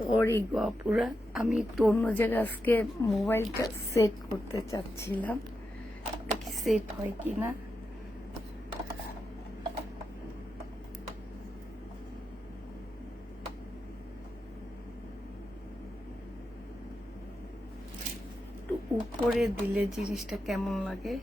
Sorry গো আপুরা, আমি একটু অন্য জায়গায় আজকে মোবাইলটা সেট করতে চাচ্ছিলাম, দেখি সেট হয় কিনা। একটু উপরে দিলে জিনিসটা কেমন লাগে।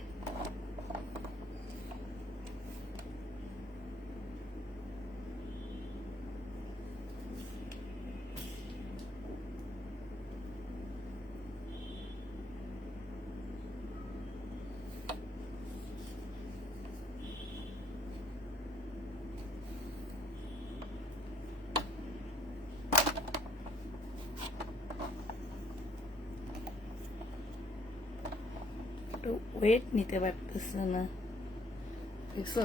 ওয়েট নিতে পারতেছে না, দেখছো?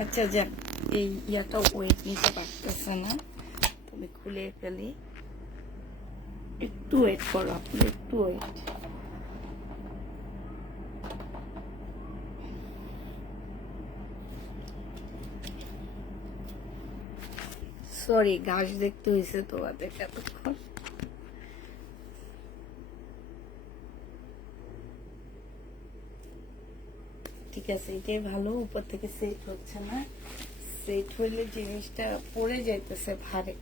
আচ্ছা যাক, এই ইয়াটা ওয়েট নিতে পারতেছে না, তুমি খুলে ফেলি। একটু ওয়েট করো আপনি, একটু ওয়েট। সরি, ঘাস দেখতে হয়েছে তোমাদের এতক্ষণ। ঠিক আছে, এটাই ভালো, উপর থেকে সেট হচ্ছে না। সেট হইলে জিনিসটা পড়ে যাইতেছে ভারে।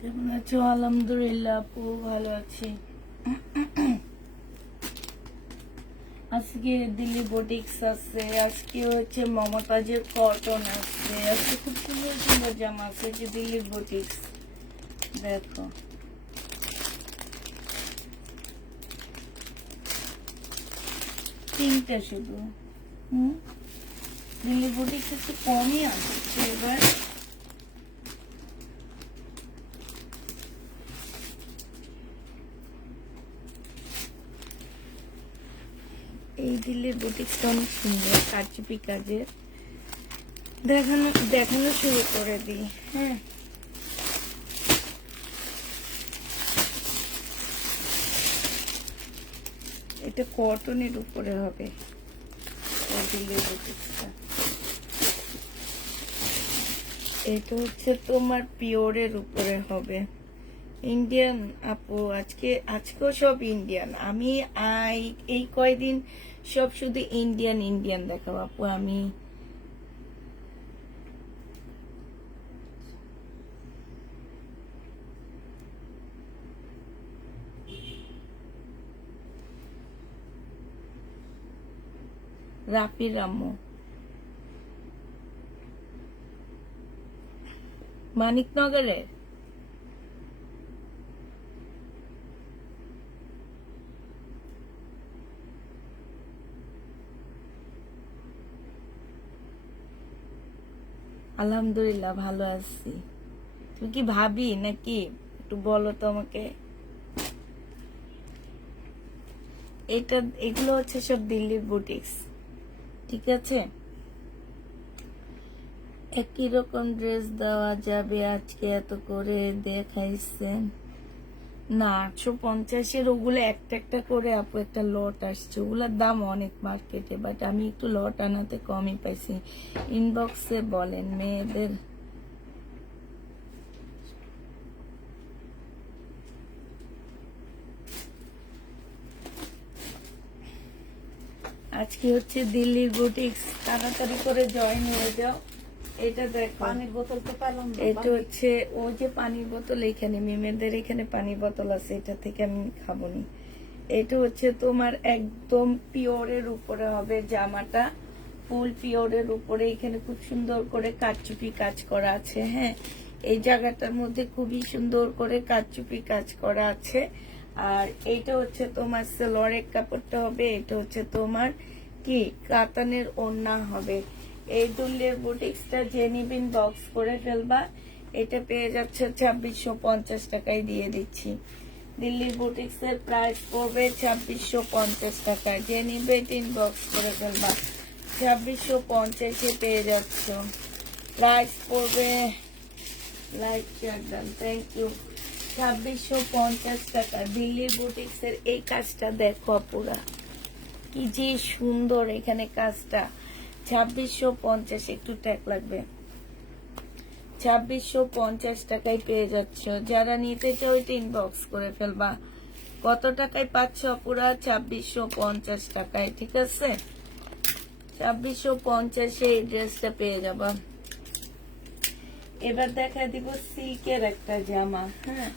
কেমন আছো? আলহামদুলিল্লাহ আপু ভালো আছি। আজকে দিল্লি বুটিক্স আছে, আজকে হচ্ছে মমতাজের কটন আছে, আজকে খুব সুন্দর সুন্দর জামা আছে যে দিল্লি বুটিক্স। দেখো তিনটা শুধু। দিল্লি বুটিক্স একটু কমই আসছে এবার। এই দিল্লির বুটিক্সটা অনেক সুন্দর, কারচুপি কাজের। দেখানো দেখানো শুরু করে দিই। হ্যাঁ, এটা কটনের উপরে হবে এই দিল্লির বুটিক্সটা। এটা হচ্ছে তোমার পিওরের উপরে হবে। ইন্ডিয়ান আপু, আজকেও সব ইন্ডিয়ান। আমি এই কয়দিন সব শুধু ইন্ডিয়ান ইন্ডিয়ান দেখাবো আপু। আমি রাফি রামু, মানিকনগরের। আলহামদুলিল্লাহ ভালো আছি। তুমি কি ভাবি নাকি? একটু বলো তো আমাকে। এগুলো হচ্ছে সব দিল্লির বুটিক্স, ঠিক আছে? একই রকম ড্রেস দেওয়া যাবে? আজকে এত করে দেখাইছেন না, 850-এর ওগুলো একটা একটা করে আপু একটা লট আসছে, ওগুলোর দাম অনেক মার্কেটে, বাট আমি একটু লট আনাতে কমই পাইছি। ইনবক্সে বলেন মেয়েদের। আজকে হচ্ছে দিল্লির বুটিক্স, তাড়াতাড়ি করে জয়েন হয়ে যাও। এটা দেখো, পানির বোতল তো পেলাম না। এটা হচ্ছে ও যে পানির বোতল, এখানে মেমেদের এখানে পানির বোতল আছে, এটা থেকে আমি খাবো নি। এটা হচ্ছে তোমার একদম পিওরের উপরে হবে জামাটা, ফুল পিওরের উপরে। এখানে খুব সুন্দর করে কারচুপি কাজ করা আছে। হ্যাঁ, এই জায়গাটার মধ্যে খুবই সুন্দর করে কারচুপি কাজ করা আছে। আর এইটা হচ্ছে তোমার সেলোয়ারের কাপড়টা হবে, এটা হচ্ছে তোমার কি কাতানের ওড়না হবে। এই দুলের বুটিক্সটা যে নিবেন বক্স করে ফেলবা। এটা পেয়ে যাচ্ছে 2650 টাকায় দিয়ে দিচ্ছি। দিল্লির বুটিক্স এর প্রাইস পড়বে 2650 টাকায়। যে নিবে ইনবক্স করে ফেলবা। 2650-এ পেয়ে যাচ্ছ। প্রাইস পড়বে লাইক চারদান, থ্যাংক ইউ। 2650 টাকা দিল্লির বুটিক্স এর এই কাজটা দেখো পুরা কি যে সুন্দর এখানে কাজটা। 2650, একটু ট্যাগ লাগবে। 2650 টাকায় পেয়ে যাচ্ছ। যারা নিতে চাও এটা ইনবক্স করে ফেলবা। কত টাকায় পাচ্ছ পুরা? 2650 টাকায়, ঠিক আছে? 2650-এ এই ড্রেসটা পেয়ে যাবা। এবার দেখা দিব সিল্কের একটা জামা। হ্যাঁ,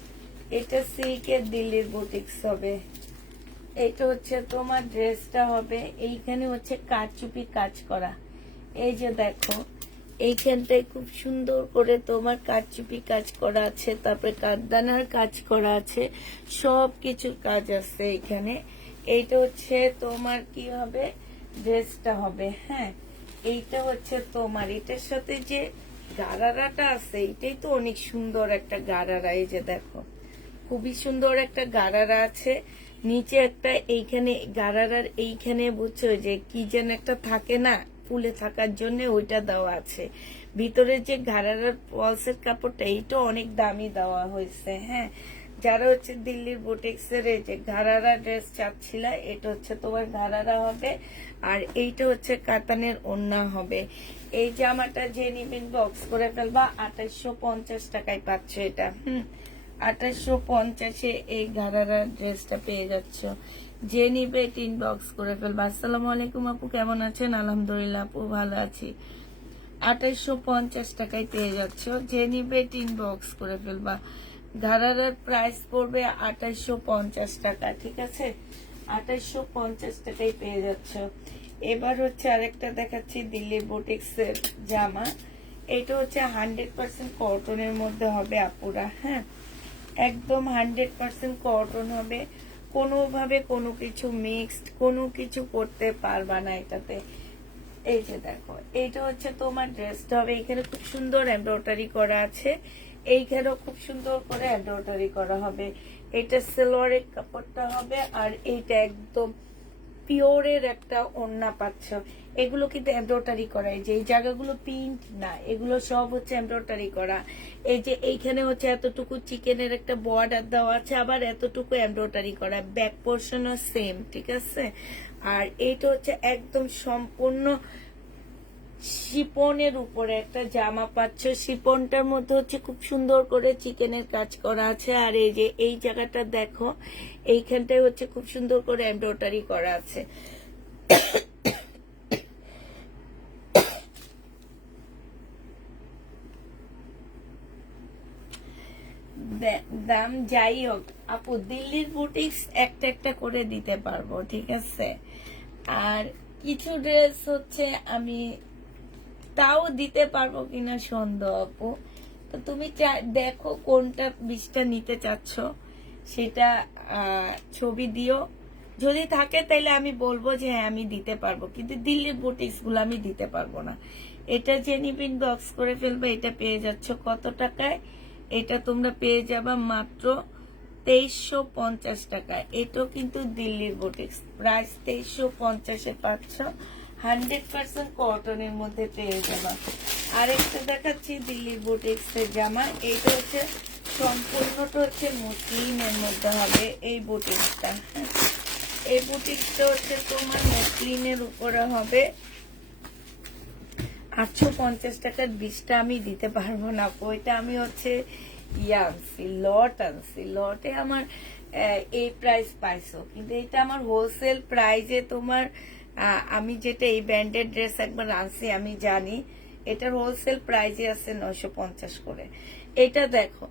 এটা সিল্কের দিল্লির বুটিক্স হবে। এটা হচ্ছে তোমার ড্রেসটা হবে, এইখানে হচ্ছে কারচুপি কাজ করা। এই যে দেখো, এইখানটায় খুব সুন্দর করে তোমার কারচুপি কাজ করা আছে, তারপরে কাঠদানার কাজ করা আছে, সব কিছুর কাজ আছে এখানে। এইটা হচ্ছে তোমার কি হবে, ড্রেসটা হবে। হ্যাঁ, এইটা হচ্ছে তোমার, এটার সাথে যে গারারাটা আছে, এটাই তো অনেক সুন্দর একটা গারারা। এই যে দেখো, খুবই সুন্দর একটা গারারা আছে। নিচে একটা এইখানে গারারার এইখানে বুঝছো যে কি যেন একটা থাকে না, ফুলে থাকার জন্য ওইটা দেওয়া আছে। ভিতরে যে গারারার পলসের কাপড়টা, এইটা অনেক দামি দেওয়া হয়েছে। হ্যাঁ, যারা হচ্ছে দিল্লির বুটিক্সের এই যে গারারা ড্রেস চাচ্ছিলা, এটা হচ্ছে তোমার গারারা হবে। আর এইটা হচ্ছে কাতানের ওড়না হবে। এই জামাটা যে নিবেন বক্স করে ফেলবা। 2850 টাকায় পাচ্ছ এটা। 2850-এ এই গারারা ড্রেসটা পেয়ে যাচ্ছ। যে নিবে ইনবক্স করে ফেলবা। আসসালামু আলাইকুম আপু, কেমন আছেন? আলহামদুলিল্লাহ আপু ভালো আছি। 2850 টাকায় পেয়ে যাচ্ছ। যে নিবে ইনবক্স করে ফেলবা। ঘাড়ারার প্রাইস পড়বে 2850 টাকা, ঠিক আছে? 2850 টাকায় পেয়ে যাচ্ছ। এবার হচ্ছে আরেকটা দেখাচ্ছি দিল্লি বুটিক্সের জামা। এটা হচ্ছে 100% কটনের মধ্যে হবে আপুরা, হ্যাঁ, একদম 100% কটন হবে। কোনোভাবে কোনো কিছু মিক্সড কোনো কিছু করতে পারবা না এটাতে। এই যে দেখো, এইটা হচ্ছে তোমার ড্রেসটা হবে। এখানে খুব সুন্দর এমব্রয়ডারি করা আছে, এইখানেও খুব সুন্দর করে এমব্রয়ডারি করা হবে। এটা সালোয়ারের কাপড়টা হবে, আর এইটা একদম পিওরের একটা ওড়না পাচ্ছ। এগুলো কিন্তু এমব্রয়ডারি করা, এই যে এই জায়গাগুলো প্রিন্ট না, এগুলো সব হচ্ছে এমব্রয়ডারি করা। এই যে এইখানে হচ্ছে এতটুকু চিকেনের একটা বর্ডার দেওয়া আছে, আবার এতটুকু এমব্রয়ডারি করা, ব্যাক পোর্শনও সেম, ঠিক আছে? আর এইটা হচ্ছে একদম সম্পূর্ণ শিপনের উপরে একটা জামা পাচ্ছ। শিপনটার মধ্যে হচ্ছে খুব সুন্দর করে চিকেনের কাজ করা আছে, আর এই যে এই জায়গাটা দেখো, এইখানটায় হচ্ছে খুব সুন্দর করে এমব্রয়ডারি করা আছে। দাম যাই হোক আপু, দিল্লির বুটিক্স একটা একটা করে দিতে পারবো, ঠিক আছে? আর কিছু ড্রেস হচ্ছে আমি তাও দিতে পারবো কিনা সন্দেহ আপু। তো তুমি দেখো কোনটা 20টা নিতে চাচ্ছ, সেটা ছবি দিও। যদি থাকে তাহলে আমি বলবো যে হ্যাঁ আমি দিতে পারবো, কিন্তু দিল্লির বুটিক্স গুলো আমি দিতে পারবো না। এটা যে নিবিন বক্স করে ফেলবে, এটা পেয়ে যাচ্ছ কত টাকায়? এটা তোমরা পেয়ে যাবা মাত্র 2350 টাকায়। এটাও কিন্তু দিল্লির বুটিক্স, প্রাইস 2350-এ পাচ্ছ, 100% কটনের মধ্যে পেয়ে যাবা। আরেকটা দেখাচ্ছি দিল্লির বুটিক্সের জামা। এইটা হচ্ছে সম্পূর্ণটা হচ্ছে মসলিনের মধ্যে হবে এই বুটিক্সটা, হ্যাঁ, এই বুটিক্সটা হচ্ছে তোমার মসলিনের উপরে হবে। 850 টাকার 20টা আমি দিতে পারবো না, ওইটা আমি হচ্ছে আনছি, লট আনছি, লটে আমার এই প্রাইস পাইছো, কিন্তু এটা আমার হোলসেল প্রাইজে তোমার আমি যেটা এই ব্র্যান্ডেড ড্রেস একবার আনছি আমি জানি, এটার হোলসেল প্রাইজে আছে 950 করে। এটা দেখো,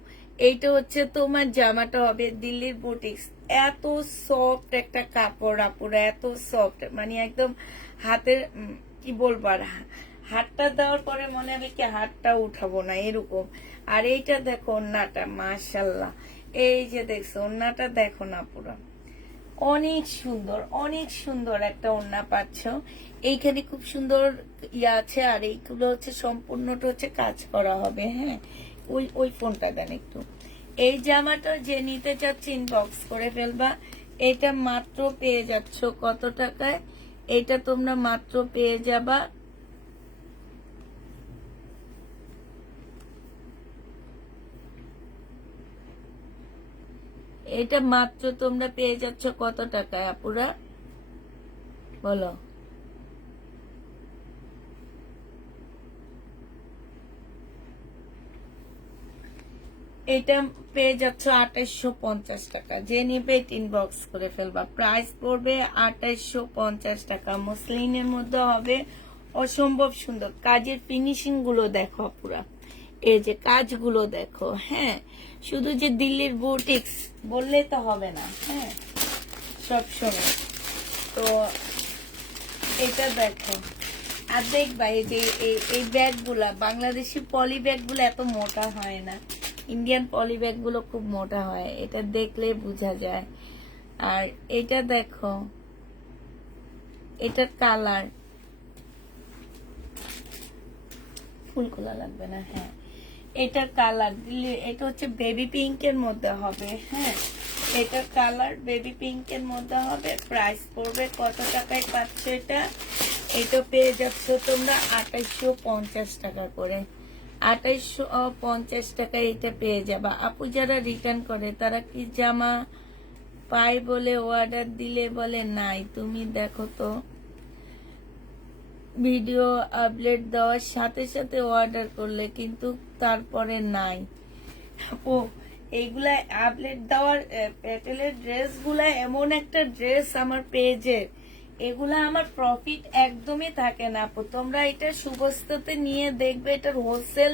এইটা হচ্ছে তোমার জামাটা হবে দিল্লির বুটিক্স। এত সফট একটা কাপড় আপুরা, এত সফট, মানে একদম হাতের কি বলবো, আর হাতটা দেওয়ার পরে মনে হবে কি হাতটা উঠাবো না এরকম। আর এইটা দেখো ওড়নাটা, মাশাল্লাহ, এই যে দেখছো ওড়নাটা দেখো না, পুরো অনেক সুন্দর, অনেক সুন্দর একটা ওড়না পাচ্ছ। এইখানে খুব সুন্দর আছে, আর এইগুলো হচ্ছে সম্পূর্ণটা হচ্ছে কাজ করা হবে, হ্যাঁ। ওই ফোনটা দেন একটু। এই জামাটা যে নিতে চাচ্ছি ইনবক্স করে ফেলবা। এটা মাত্র পেয়ে যাচ্ছ কত টাকায়? এটা তোমরা মাত্র পেয়ে যাবা এটা মাত্র তোমরা পেয়ে যাচ্ছ কত টাকায় আপুরা বলো? এটা পেয়ে যাচ্ছ 2850 টাকা। যে নিবে ইনবক্স করে ফেলবা। প্রাইস পড়বে 2850 টাকা। মসলিনের মধ্যে হবে, অসম্ভব সুন্দর। কাজের ফিনিশিং গুলো দেখো পুরা, এই যে কাজগুলো দেখো, হ্যাঁ। শুধু যে দিল্লির বুটিক্স বললে তো হবে না, হ্যাঁ, সবসময়। তো এটা দেখো, আর দেখবা এই যে এই ব্যাগগুলা, বাংলাদেশি পলি ব্যাগগুলো এত মোটা হয় না, ইন্ডিয়ান পলি ব্যাগগুলো খুব মোটা হয়, এটা দেখলে বোঝা যায়। আর এটা দেখো, এটার কালার ফুল খোলা লাগবে না, হ্যাঁ, এটার কালার দিলে এটা হচ্ছে বেবি পিঙ্কের মধ্যে হবে, হ্যাঁ, এটার কালার বেবি পিঙ্কের মধ্যে হবে। প্রাইস পড়বে কত টাকায় পাচ্ছ এটা? এটা পেয়ে যাচ্ছ তোমরা 2850 টাকা করে। 2850 টাকায় এটা পেয়ে যাবা। আপু যারা রিটার্ন করে তারা কি জামা পায় বলে অর্ডার দিলে বলে নাই? তুমি দেখো তো ভিডিও আপলোড দেওয়ার সাথে সাথে অর্ডার করলে কিন্তু তারপরে নাই। আপু এইগুলা আপলোড দেওয়ার প্যাটেলের ড্রেস গুলা এমন একটা ড্রেস আমার পেজের, এগুলা আমার প্রফিট একদমই থাকে না আপু। তোমরা এটা সুবস্তাতে নিয়ে দেখবে, এটার হোলসেল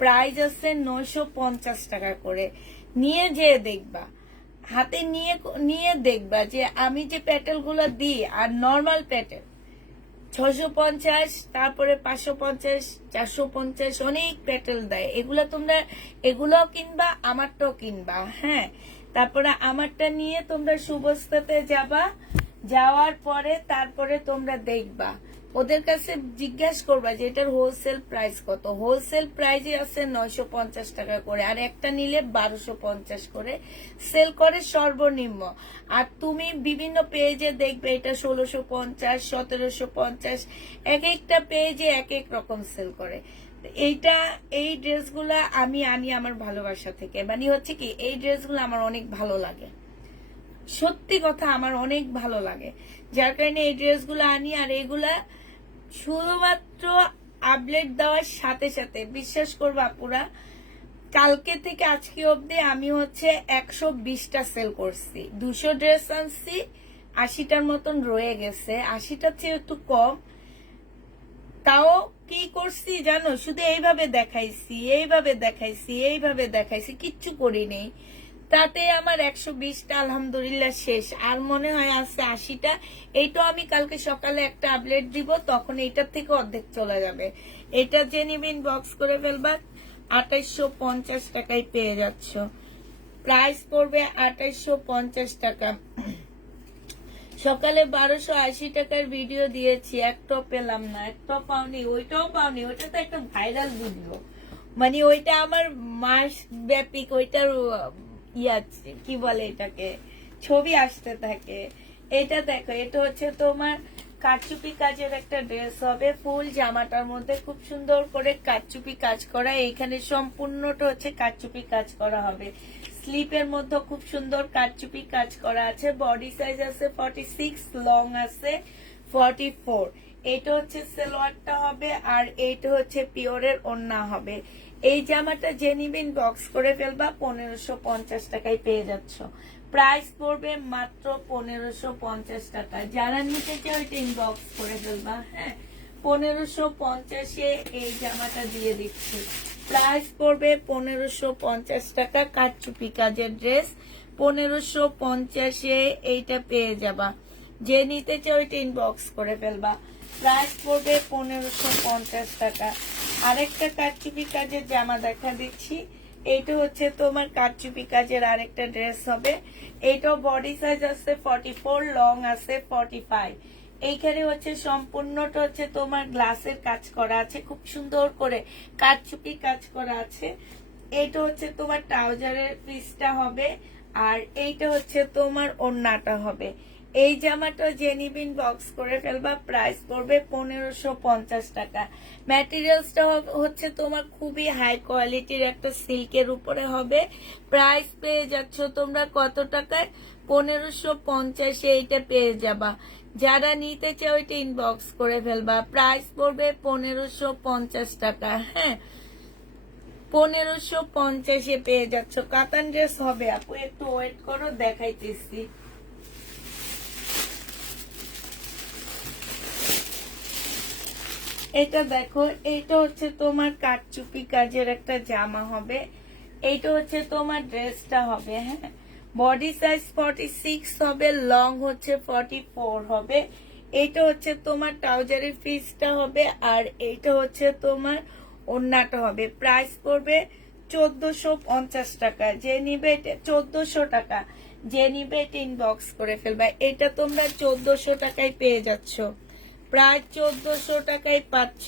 প্রাইস আছে 950 টাকা করে। নিয়ে যেয়ে দেখবা, হাতে নিয়ে নিয়ে দেখবা যে আমি যে প্যাটেল গুলো দিই আর নর্মাল প্যাটেল 650, তারপরে 550, 450 অনেক প্যাটেল দেয়। এগুলা তোমরা এগুলোও কিনবা, আমারটাও কিনবা। হ্যাঁ, তারপরে আমারটা নিয়ে তোমরা সুবস্তাতে যাবা, যাওয়ার পরে তারপরে তোমরা দেখবা, ওদের কাছে জিজ্ঞাসা করবা যে এটার হোলসেল প্রাইস কত। হোলসেল প্রাইসে আছে 950 টাকা করে, আর একটা নিলে 1250 করে সেল করে সর্বনিম্ন। আর তুমি বিভিন্ন পেজে দেখবে এটা 1650, 1750, এক একটা পেজে এক এক রকম সেল করে। এই ড্রেসগুলা আমি আনি আমার ভালোবাসা থেকে, মানে হচ্ছে কি এই ড্রেসগুলো আমার অনেক ভালো লাগে, সত্যি কথা আমার অনেক ভালো লাগে, যার কারণে এই ড্রেসগুলো আনি। আর এগুলা শুধুমাত্র আপডেট দেওয়ার সাথে সাথে বিশ্বাস করবো আপুরা, কালকে থেকে আজকে অবধি আমি হচ্ছে 120টা সেল করছি। 200 ড্রেস আনছি, 80টার মতন রয়ে গেছে, 80টার চেয়ে একটু কম। তাও কি করছি জানো, শুধু এইভাবে দেখাইছি, এইভাবে দেখাইছি, এইভাবে দেখাইছি, কিচ্ছু করি নেই। তাতে আমার 120টা আলহামদুলিল্লাহ শেষ। আর মনে হয় আছে 80টা। এইটাও আমি কালকে সকালে একটা আপডেট দিব, তখন এইটার থেকে অর্ধেক চলে যাবে। এটা যে নিবেন বক্স করে ফেলবা, 2850 টাকায় পেয়ে যাচ্ছ। প্রাইস পড়বে 2850 টাকা। সকালে 1280 টাকার ভিডিও দিয়েছি, একটাও পেলাম না, একটাও পাওনি, ওইটাও পাওনি। ওইটা তো একটা ভাইরাল ভিডিও, মানে ওইটা আমার মাস ব্যাপী ওইটার কি বলে এটাকে, ছবি আসতে থাকে। এটা দেখো, এটা হচ্ছে তোমার কারচুপি কাজের একটা ড্রেস হবে, ফুল জামাটার মধ্যে খুব সুন্দর করে কারচুপি কাজ করা। এইখানে সম্পূর্ণটা হচ্ছে কারচুপি কাজ করা হবে। স্লিপের মধ্যে খুব সুন্দর কারচুপি কাজ করা আছে। বডি সাইজ আছে 46, লং আছে 44। এটা হচ্ছে সালোয়ারটা হবে, আর এইটা হচ্ছে পিওরের ওড়না হবে। এই জামাটা যে নিবেন বক্স করে ফেলবা, 1550 টাকায় পেয়ে যাচ্ছ। প্রাইস পড়বে মাত্র 1550 টাকা। যারা নিতে চাও এটা ইনবক্স করে ফেলবা। হ্যাঁ, 1550-এ এই জামাটা দিয়ে দিচ্ছি। প্রাইস পড়বে 1550 টাকা। কারচুপি কাজের ড্রেস 1550-এ এইটা পেয়ে যাবা। যে নিতে চাও এটা ইনবক্স করে ফেলবা। প্রাইস পড়বে 1550 টাকা। আরেকটা কারচুপি কাজের জামা দেখা দিচ্ছি। এইটা হচ্ছে তোমার কারচুপি কাজের আরেকটা ড্রেস হবে। এইটাও বডি সাইজ আছে 44, লং আছে 45। এইখানে হচ্ছে সম্পূর্ণটা হচ্ছে তোমার গ্লাসের কাজ করা আছে, খুব সুন্দর করে কারচুপি কাজ করা আছে। এইটা হচ্ছে তোমার ট্রাউজারের পিসটা হবে, আর এইটা হচ্ছে তোমার ওড়নাটা হবে। এই জামাটা যে নিবেন বক্স করে ফেলবা। প্রাইস পড়বে 1550 টাকা। ম্যাটেরিয়ালসটা হচ্ছে তোমার খুবই হাই কোয়ালিটির একটা সিল্কের উপরে হবে। প্রাইস পেয়ে যাচ্ছ তোমরা কত টাকায়? 1550-এ এইটা পেয়ে যাবা। যারা নিতে চাও এটা ইনবক্স করে ফেলবা। প্রাইস পড়বে 1550 টাকা। হ্যাঁ, 1550-এ পেয়ে যাচ্ছ। কাতান ড্রেস হবে আপু, একটু ওয়েট করো, দেখাইতেছি। এটা দেখো, এইটা হচ্ছে তোমার কারচুপি কাজের একটা জামা হবে। এইটা হচ্ছে তোমার ড্রেসটা হবে। হ্যাঁ, বডি সাইজ 46 হবে, লং হচ্ছে 44 হবে। এইটা হচ্ছে তোমার ট্রাউজারের পিসটা হবে, আর এইটা হচ্ছে তোমার ওড়নাটা হবে। প্রাইস পড়বে 1450 টাকা। যে নিবে 1400 টাকা। যে নিবে এটা ইনবক্স করে ফেলবা। এটা তোমরা 1400 টাকায় পেয়ে যাচ্ছ। প্রায় 1400 টাকায় পাচ্ছ।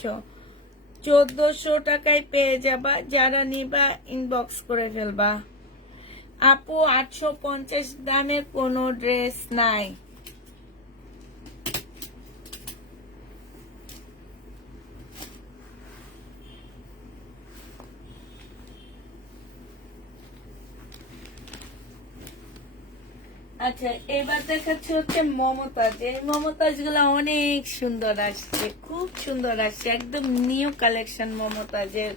1400 টাকায় পেয়ে যাবা। যারা নিবা ইনবক্স করে ফেলবা। আপু 850 দামের কোনো ড্রেস নাই। আচ্ছা, এবার দেখাচ্ছে হচ্ছে মমতাজ। এই মমতাজ গুলা অনেক সুন্দর আসছে, খুব সুন্দর আসছে, একদম নিউ কালেকশন মমতাজের।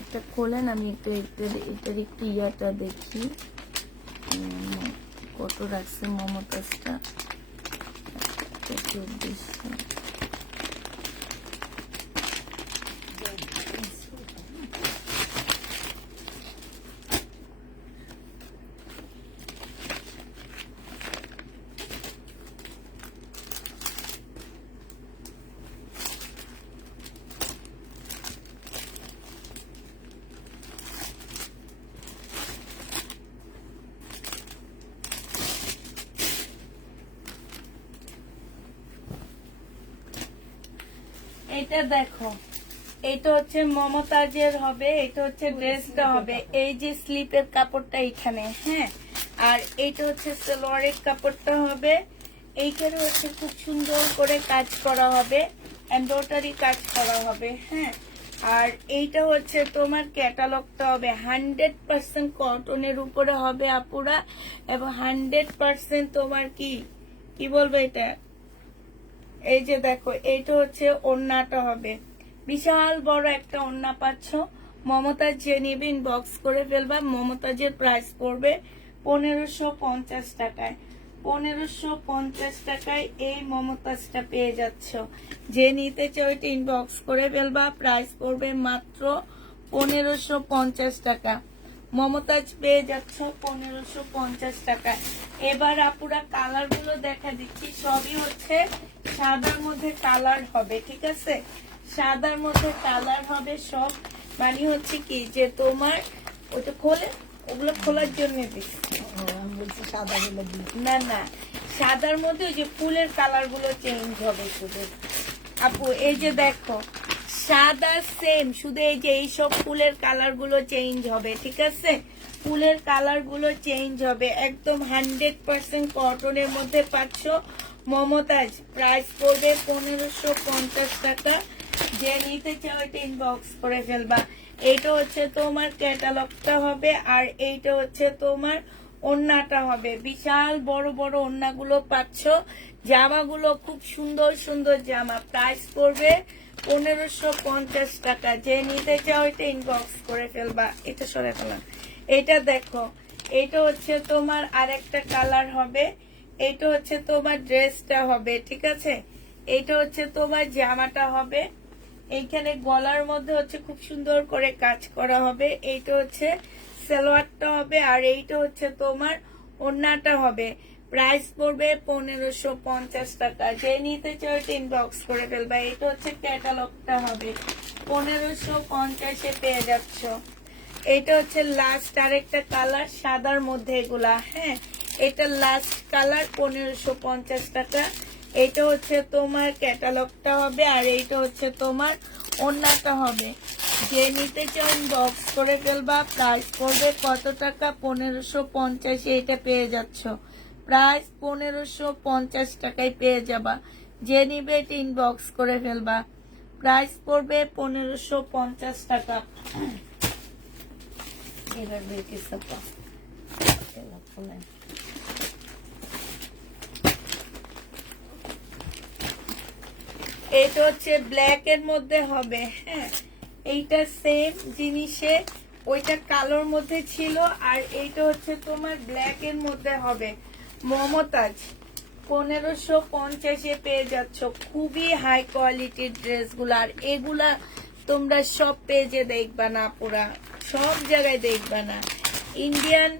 এটা খোলেন, আমি একটু এটার একটু ইয়াটা দেখি কত রাখছে মমতাজটা। 2400। এইটা দেখো, এটা হচ্ছে মমতাজের হবে, এটা হচ্ছে ড্রেসটা হবে, এই যে স্লিপের কাপড়টা এইখানে, হ্যাঁ। আর এইটা হচ্ছে সালোয়ারের কাপড়টা হবে, এইখানে হচ্ছে খুব সুন্দর করে কাজ করা হবে, এমব্রয়ডারি কাজ করা হবে, হ্যাঁ। আর এইটা হচ্ছে তোমার ক্যাটালগটা হবে 100% কটনের উপরে হবে আপুরা, এবং 100% তোমার কি কি বলবো এটা, এই যে দেখো, এইটা হচ্ছে ওড়নাটা হবে, বিশাল বড় একটা ওড়না পাচ্ছ। মমতাজ যে নিবে ইনবক্স করে ফেলবা। মমতাজের প্রাইস পড়বে 1550 টাকায়। 1550 টাকায় এই মমতাজটা পেয়ে যাচ্ছ। যে নিতে চাও এটা ইনবক্স করে ফেলবা। প্রাইস পড়বে মাত্র 1550 টাকা। মমতাজ পেয়ে যাচ্ছ 1550 টাকা। এবার আপুরা কালার গুলো দেখা দিচ্ছি, সবই হচ্ছে সাদার মধ্যে কালার হবে, ঠিক আছে। সাদার মধ্যে কালার হবে সব, মানে হচ্ছে কি যে তোমার ওটা খোলে, ওগুলো খোলার জন্য না না, সাদার মধ্যে ওই যে ফুলের কালার গুলো চেঞ্জ হবে শুধু আপু। এই যে দেখো সাদা সেম, শুধু এই যে এইসব ফুলের কালার গুলো চেঞ্জ হবে, ঠিক আছে। ফুলের কালার গুলো চেঞ্জ হবে, একদম 100% কটনের মধ্যে পাচ্ছ। মমতাজ প্রাইস পড়বে 1550 টাকা। যে নিতে চাও এটা ইনবক্স করে ফেলবা। এইটা হচ্ছে তোমার ক্যাটালগটা হবে, আর এইটা হচ্ছে তোমার ওড়নাটা হবে। বিশাল বড় বড় ওড়নাগুলো পাচ্ছ। জামাগুলো খুব সুন্দর সুন্দর জামা। প্রাইস পড়বে 1550 টাকা। যে নিতে চাও এটা ইনবক্স করে ফেলবা। এটা সরে ফেলাম। এটা দেখো, এটা হচ্ছে তোমার আরেকটা কালার হবে, এটা হচ্ছে তোমার ড্রেসটা হবে, ঠিক আছে। এটা হচ্ছে তোমার জামাটা হবে, এইখানে গলার মধ্যে হচ্ছে খুব সুন্দর করে কাজ করা হবে। এইটা হচ্ছে সালোয়ারটা হবে, আর এইটা হচ্ছে তোমার ওড়নাটা হবে। প্রাইস পড়বে 1550 টাকা। যে নিতে চাও এটা ইনবক্স করে ফেলবা। এটা হচ্ছে ক্যাটালগটা হবে, 1550-এ পেয়ে যাচ্ছ। এটা হচ্ছে লাস্ট আরেকটা কালার সাদার মধ্যে এগুলা, হ্যাঁ। এটা লাস্ট কালার 1550 টাকা। এটা হচ্ছে তোমার ক্যাটালগটা হবে, আর এইটা হচ্ছে তোমার ওড়নাটা হবে। যে নিতে চাও বক্স করে ফেলবা। প্রাইস পড়বে কত টাকা? 1550-এ এটা পেয়ে যাচ্ছ। প্রাইস 1550 টাকায় পেয়ে যাবা। যে নিবে এটা ইনবক্স করে ফেলবা। প্রাইস পড়বে 1550 টাকা। এবার এটা হচ্ছে ব্ল্যাক এর মধ্যে হবে, হ্যাঁ। এইটা সেম জিনিসে ওইটা কালোর মধ্যে ছিল, আর এইটা হচ্ছে তোমার ব্ল্যাক এর মধ্যে হবে। মমতাজ 1550-এ পেয়ে যাচ্ছ। খুবই হাই কোয়ালিটির ড্রেসগুলো, আর এগুলা তোমরা সব পেজে দেখবা না, পুরা সব জায়গায় দেখবা না। ইন্ডিয়ান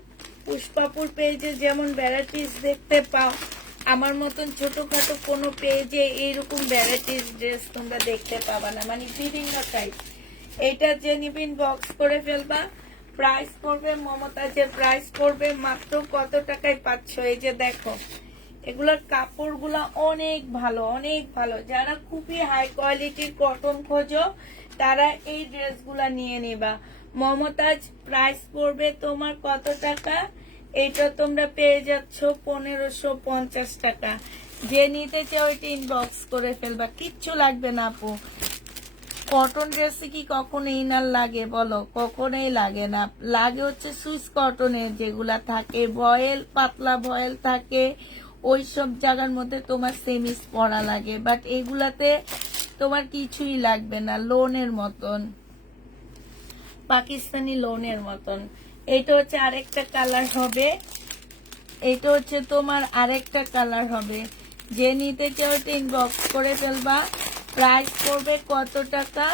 পুষ্পাপুর পেজে যেমন ভ্যারাইটিস দেখতে পাও, আমার মতন ছোটখাটো কোনো পেজে এইরকম ভ্যারাইটিস ড্রেস তোমরা দেখতে পাবা না, মানে বিভিন্ন টাইপ। এইটা যে নিবিন বক্স করে ফেলবা। প্রাইস পড়বে মমতাজের প্রাইস পড়বে মাত্র কত টাকায় পাচ্ছ? এই যে দেখো, এগুলোর কাপড়গুলা অনেক ভালো, অনেক ভালো। যারা খুবই হাই কোয়ালিটির কটন খোঁজো তারা এই ড্রেসগুলা নিয়ে নেবা। মমতাজ প্রাইস পড়বে তোমার কত টাকা? এটা তোমরা পেয়ে যাচ্ছ 1550 টাকা। যে নিতে চাও এটা ইনবক্স করে ফেলবা। কিচ্ছু লাগবে না আপু। কটন ড্রেসে কি কখনো ইনার লাগে বলো? কখনোই লাগে না। লাগে হচ্ছে সুইস কটনের যেগুলা থাকে, ভয়েল, পাতলা ভয়েল থাকে, ওই সব জায়গার মধ্যে তোমার সেমিস পরা লাগে। বাট এগুলাতে তোমার কিছুই লাগবে না, লোনের মতন, পাকিস্তানি লোনের মতন। এটা হচ্ছে আরেকটা কালার হবে, এটা হচ্ছে তোমার আরেকটা কালার হবে। যে নিতে চাও এটা ইনবক্স করে ফেলবা। প্রাইস পড়বে কত টাকা?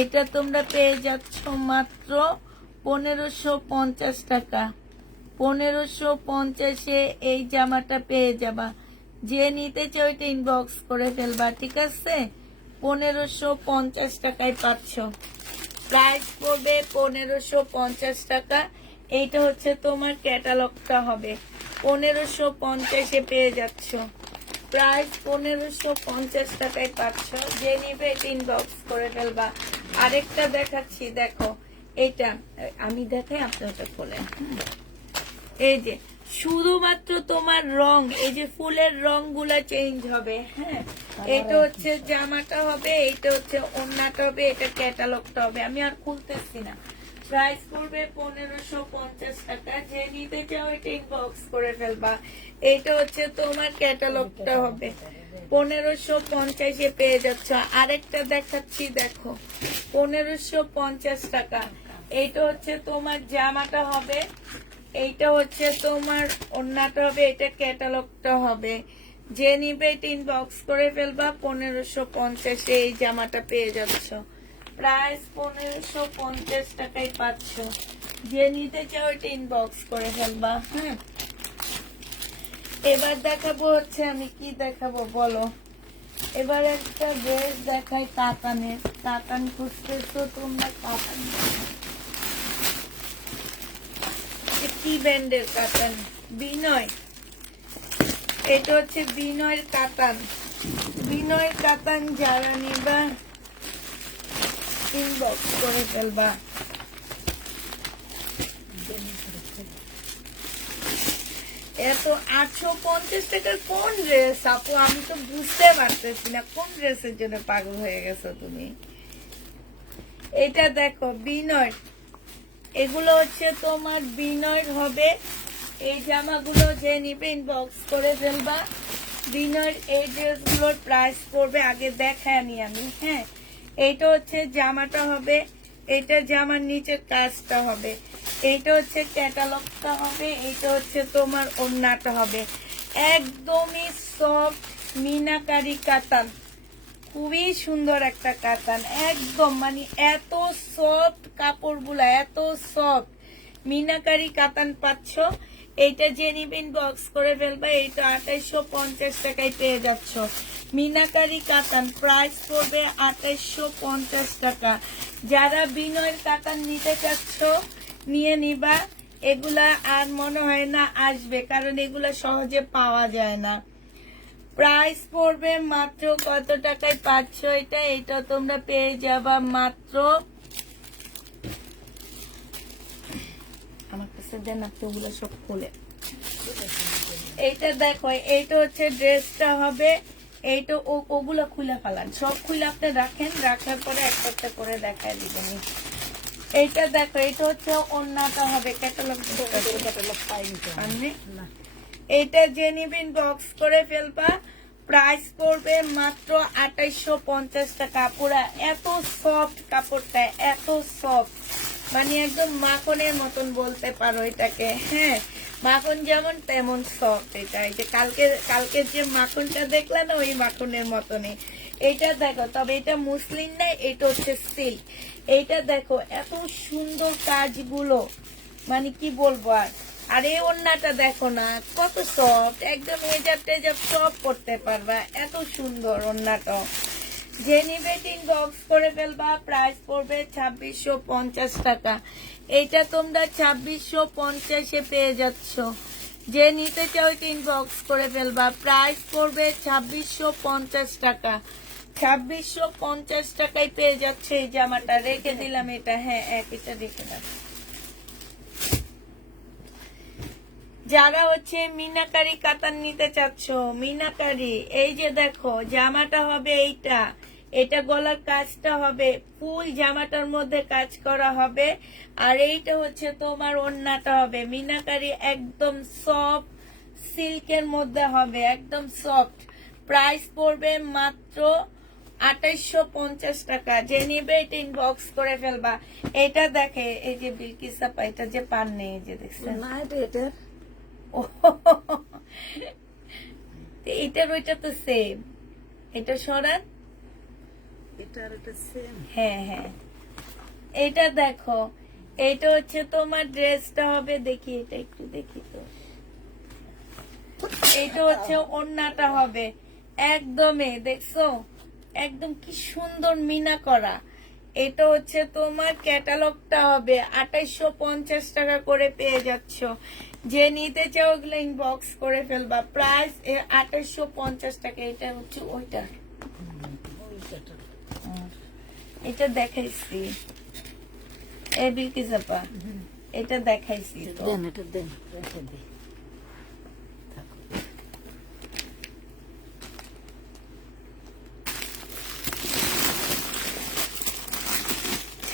এটা তোমরা পেয়ে যাচ্ছ মাত্র 1550 টাকা। 1550-এ এই জামাটা পেয়ে যাবা। যে নিতে চাও এটা ইনবক্স করে ফেলবা, ঠিক আছে। 1550 টাকায় পাচ্ছ। প্রাইস পড়বে 1550 টাকা। এইটা হচ্ছে তোমার ক্যাটালগটা হবে, 1550-এ পেয়ে যাচ্ছ। প্রাইস 1550 টাকায় পাচ্ছ। যে নিবে এটা ইনবক্স করে ফেলবা। আরেকটা দেখাচ্ছি, দেখো এটা আমি দেখাই, আপনি ওটা খোলেন। এই যে শুধুমাত্র তোমার রং, এই যে ফুলের রং গুলা চেঞ্জ হবে। হ্যাঁ, এটা হচ্ছে জামাটা হবে, এটা হচ্ছে ওড়নাটা হবে, এটা ক্যাটালগটা হবে। আমি আর খুলতেছি না। প্রাইস পড়বে 1550 টাকা। যে নিতে চাও এটা ইনবক্স করে ফেলবা। এটা হচ্ছে তোমার ক্যাটালগটা হবে, 1550 পেয়ে যাচ্ছ। আরেকটা দেখাচ্ছি, দেখো 1550 টাকা। এইটা হচ্ছে তোমার জামাটা হবে, এইটা হচ্ছে তোমার ওড়নাটা হবে, এটা ক্যাটালগটা হবে। যে নিবে এটা ইনবক্স করে ফেলবা। 1550 এই জামাটা পেয়ে যাচ্ছ। প্রাইস 1550 টাকায় পাচ্ছ। যে নিতে চাও এটা ইনবক্স করে ফেলবা। হ্যাঁ, এবার দেখাবো হচ্ছে, আমি কি দেখাবো বলো। এবার একটা ড্রেস দেখাই কাতানের। কাতান খুঁজতেছো তোমরা, কাতান কি ব্র্যান্ডের কাতান? বিনয়। এটা হচ্ছে বিনয়ের কাতান। বিনয়ের কাতান যারা নিবা ইনবক্স করে ফেলবা। এত 850 টাকার কোন ড্রেস আপু? আমি তো বুঝতে পারতেছি না কোন ড্রেসের জন্য পাগল হয়ে গেছো তুমি। এটা দেখো বিনয়, এগুলো হচ্ছে তোমার বিনয়ের হবে। এই জামাগুলো যে নিবে ইনবক্স করে ফেলবা। বিনয়ের এই ড্রেসগুলোর প্রাইস পড়বে, আগে দেখায় নি আমি। হ্যাঁ, এইটা হচ্ছে জামাটা হবে, এটা জামার নিচের কাজটা হবে, এইটা হচ্ছে ক্যাটালগটা হবে, এইটা হচ্ছে তোমার ওড়নাটা হবে। একদমই সফট মিনাকারি কাতান, খুবই সুন্দর একটা কাতান। একদম মানে এত সফট কাপড়গুলা, এত সফট মিনাকারি কাতান পাচ্ছ। এইটা যে নিবেন বক্স করে ফেলবা। এইটা 2850 টাকায় পেয়ে যাচ্ছ। মিনাকারি কাতান প্রাইস পড়বে 2850 টাকা। যারা বিনয়ের কাতান নিতে চাচ্ছ নিয়ে নিবা। এগুলা আর মনে হয় না আসবে, কারণ এগুলা সহজে পাওয়া যায় না। প্রাইস পড়বে মাত্র কত টাকায় পাচ্ছ এটা? এটা তোমরা পেয়ে যাবা মাত্র, আমার কাছে দেন আপনি ওগুলো সব খুলে। এইটা দেখো, এইটা হচ্ছে ড্রেসটা হবে। এইটা ওগুলো খুলে ফেলান, সব খুলে আপনি রাখেন, রাখার পরে একটা একটা করে দেখায় দিবেন। এইটা দেখো, এটা হচ্ছে ওড়নাটা হবে। ক্যাটালগ পাইনি না। এইটা যে নিবেন বক্স করে ফেলবা। প্রাইস পড়বে মাত্র 2850 টাকা। পুরা এত সফট কাপড়টা, এত সফট মানে একদম মাখনের মতন বলতে পারো এটাকে। হ্যাঁ, মাখন যেমন তেমন সফট এটা। এই যে কালকে যে মাখনটা দেখলে না, ওই মাখনের মতনই। এটা দেখো, তবে এটা মুসলিম না, এটা হচ্ছে সিল্ক। এইটা দেখো এত সুন্দর কাজগুলো, মানে কি বলবো আর। আর এই ওড়নাটা দেখো না কত সফট, একদম হেজাব টেজাব সব করতে পারবা, এত সুন্দর ওড়নাটা। যে নিবে বক্স করে ফেলবা। প্রাইস পড়বে 2650 টাকা। এইটা তোমরা 2650 পেয়ে যাচ্ছ। যে নিতে চাও বক্স করে ফেলবা। প্রাইস পড়বে 2650 টাকা। 2650 টাকায় পেয়ে যাচ্ছে এই জামাটা। রেখে দিলাম এটা। হ্যাঁ, এটা রেখে দাও। যারা হচ্ছে মিনাকারি কাতান নিতে চাচ্ছ, মিনাকারি, এই যে দেখো জামাটা হবে এইটা। এটা গলার কাজটা হবে, ফুল জামাটার মধ্যে কাজ করা হবে। আর এইটা হচ্ছে তোমার ওড়নাটা হবে মিনাকারি, একদম সফট সিল্কের মধ্যে হবে, একদম সফট। প্রাইস পড়বে মাত্র 2850 টাকা। যে নিবে এটা ইনবক্স করে ফেলবা। এটা দেখে, এই যে বিলকিস আপা, এটা যে পান নেই, এই যে দেখছেন না, এটা এটার ওইটা তো সেম। এটা সরান, হ্যাঁ হ্যাঁ। এটা দেখো, এটা হচ্ছে তোমার ড্রেসটা হবে। দেখি এটা একটু দেখি তো। এটা হচ্ছে ওড়নাটা হবে, একদমই দেখছো, একদম কি সুন্দর মিনা করা। এটা হচ্ছে তোমার ক্যাটালগটা হবে। 2850 টাকা করে পেয়ে যাচ্ছ। যে নিতে চাও ওগুলো ইনবক্স করে ফেলবা। প্রাইস 2850 টাকা। এটা হচ্ছে ওইটা, এটা দেখাইছি এ বিলকিস আপা, এটা দেখাইছি তো। দেন এটা দেন, রেখে দিই।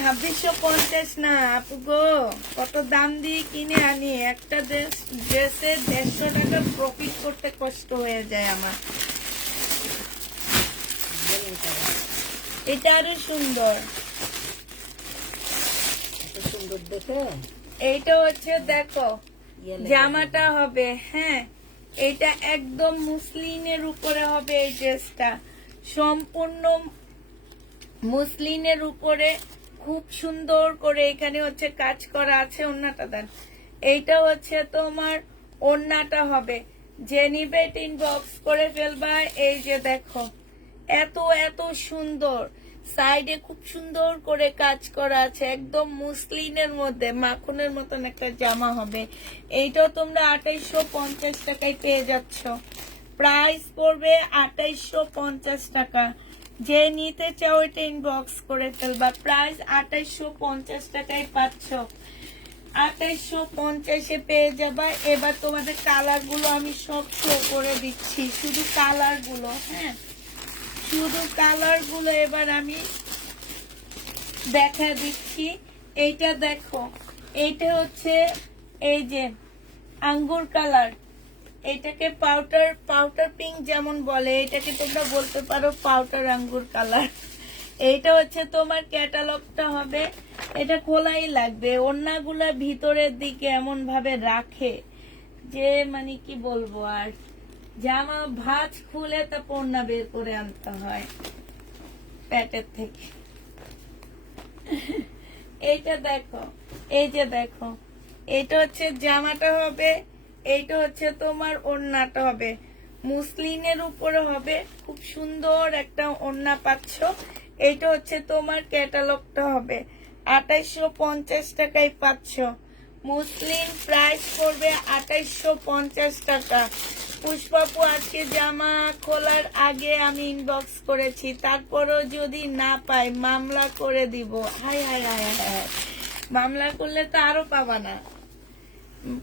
2650 না আপু গো, কত দাম দিয়ে কিনে আনি একটা ড্রেসে 150 টাকা প্রফিট করতে কষ্ট হয়ে যায় আমার। এটা আরো সুন্দর, এত সুন্দর দেখে এইটা হচ্ছে দেখো জামাটা হবে, হ্যাঁ এটা একদম মুসলিনের উপরে হবে। এই ড্রেসটা সম্পূর্ণ মুসলিনের উপরে, খুব সুন্দর করে এখানে হচ্ছে কাজ করা আছে। ওড়নাটা দেন, এইটা হচ্ছে তোমার ওড়নাটা হবে। যে নিবে ইনবক্স করে ফেলবা। এই যে দেখো এত এত সুন্দর, সাইডে খুব সুন্দর করে কাজ করা আছে, একদম মুসলিনের মধ্যে মাখনের মতন একটা জামা হবে। এইটাও তোমরা 2850 টাকায় পেয়ে যাচ্ছ। প্রাইস পড়বে 2850 টাকা। যে নিতে চাও এটা ইনবক্স করে ফেলবা। প্রাইস 2850 টাকায় পাচ্ছ। 2850 পেয়ে যাবা। এবার তোমাদের কালার গুলো আমি সব শো করে দিচ্ছি, শুধু কালার গুলো, হ্যাঁ শুধু কালার গুলো এবার আমি দেখা দিচ্ছি। এইটা দেখো, এইটা হচ্ছে এই যে আঙ্গুর কালার, এটাকে পাউডার পিঙ্ক যেমন বলে, এটাকে তোমরা বলতে পারো পাউডার আঙ্গুর কালার। এইটা হচ্ছে তোমার ক্যাটালগটা হবে। এটা খোলাই লাগবে। ওড়নাগুলা ভিতরের দিকে এমন ভাবে রাখে যে মানে কি বলবো, আর জামা ভাঁজ খুলে তা ওড়না বের করে আনতে হয় প্যাটের থেকে। এইটা দেখো, এই যে দেখো, এইটা হচ্ছে জামাটা হবে, এইটা হচ্ছে তোমার ওড়নাটা হবে, মুসলিনের উপরে হবে। খুব সুন্দর একটা ওড়না পাচ্ছ। এইটা হচ্ছে তোমার ক্যাটালগটা হবে। 2850 টাকায় পাচ্ছ। মুসলিম প্রাইস পড়বে 2850 টাকা। পুষ্পাপু আজকে জামা খোলার আগে আমি ইনবক্স করেছি, তারপরও যদি না পাই মামলা করে দিব। হায় হায় হায় হায়, মামলা করলে তো আরো পাবা না।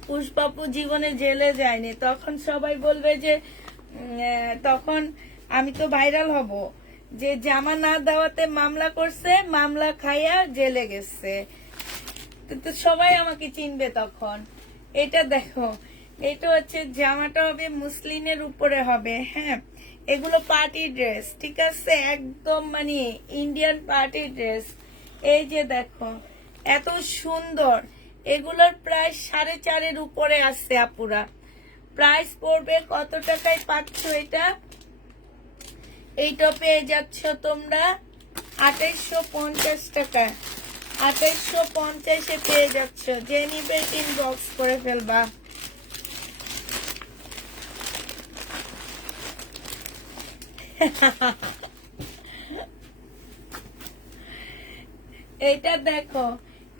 পুষ্পাপু জীবনে জেলে যায়নি, তখন সবাই বলবে যে তখন আমি তো ভাইরাল হব যে জামা না দেওয়াতে মামলা করছে, মামলা খাইয়া জেলে গেছে, তো সবাই আমাকে চিনবে তখন। এটা দেখো, এটা হচ্ছে জামাটা হবে মুসলিনের উপরে হবে, হ্যাঁ এগুলো পার্টি ড্রেস, ঠিক আছে, একদম মানে ইন্ডিয়ান পার্টি ড্রেস। এই যে দেখো এত সুন্দর, এগুলোর প্রায় 4.5 উপরে আসছে আপুরা। প্রাইস পড়বে কত টাকায় পাচ্ছ এটা? এইটা পেয়ে যাচ্ছ তোমরা 2850 টাকা। 2850 পেয়ে যাচ্ছ। যে নিবে ইনবক্স করে ফেলবা। এইটা দেখো,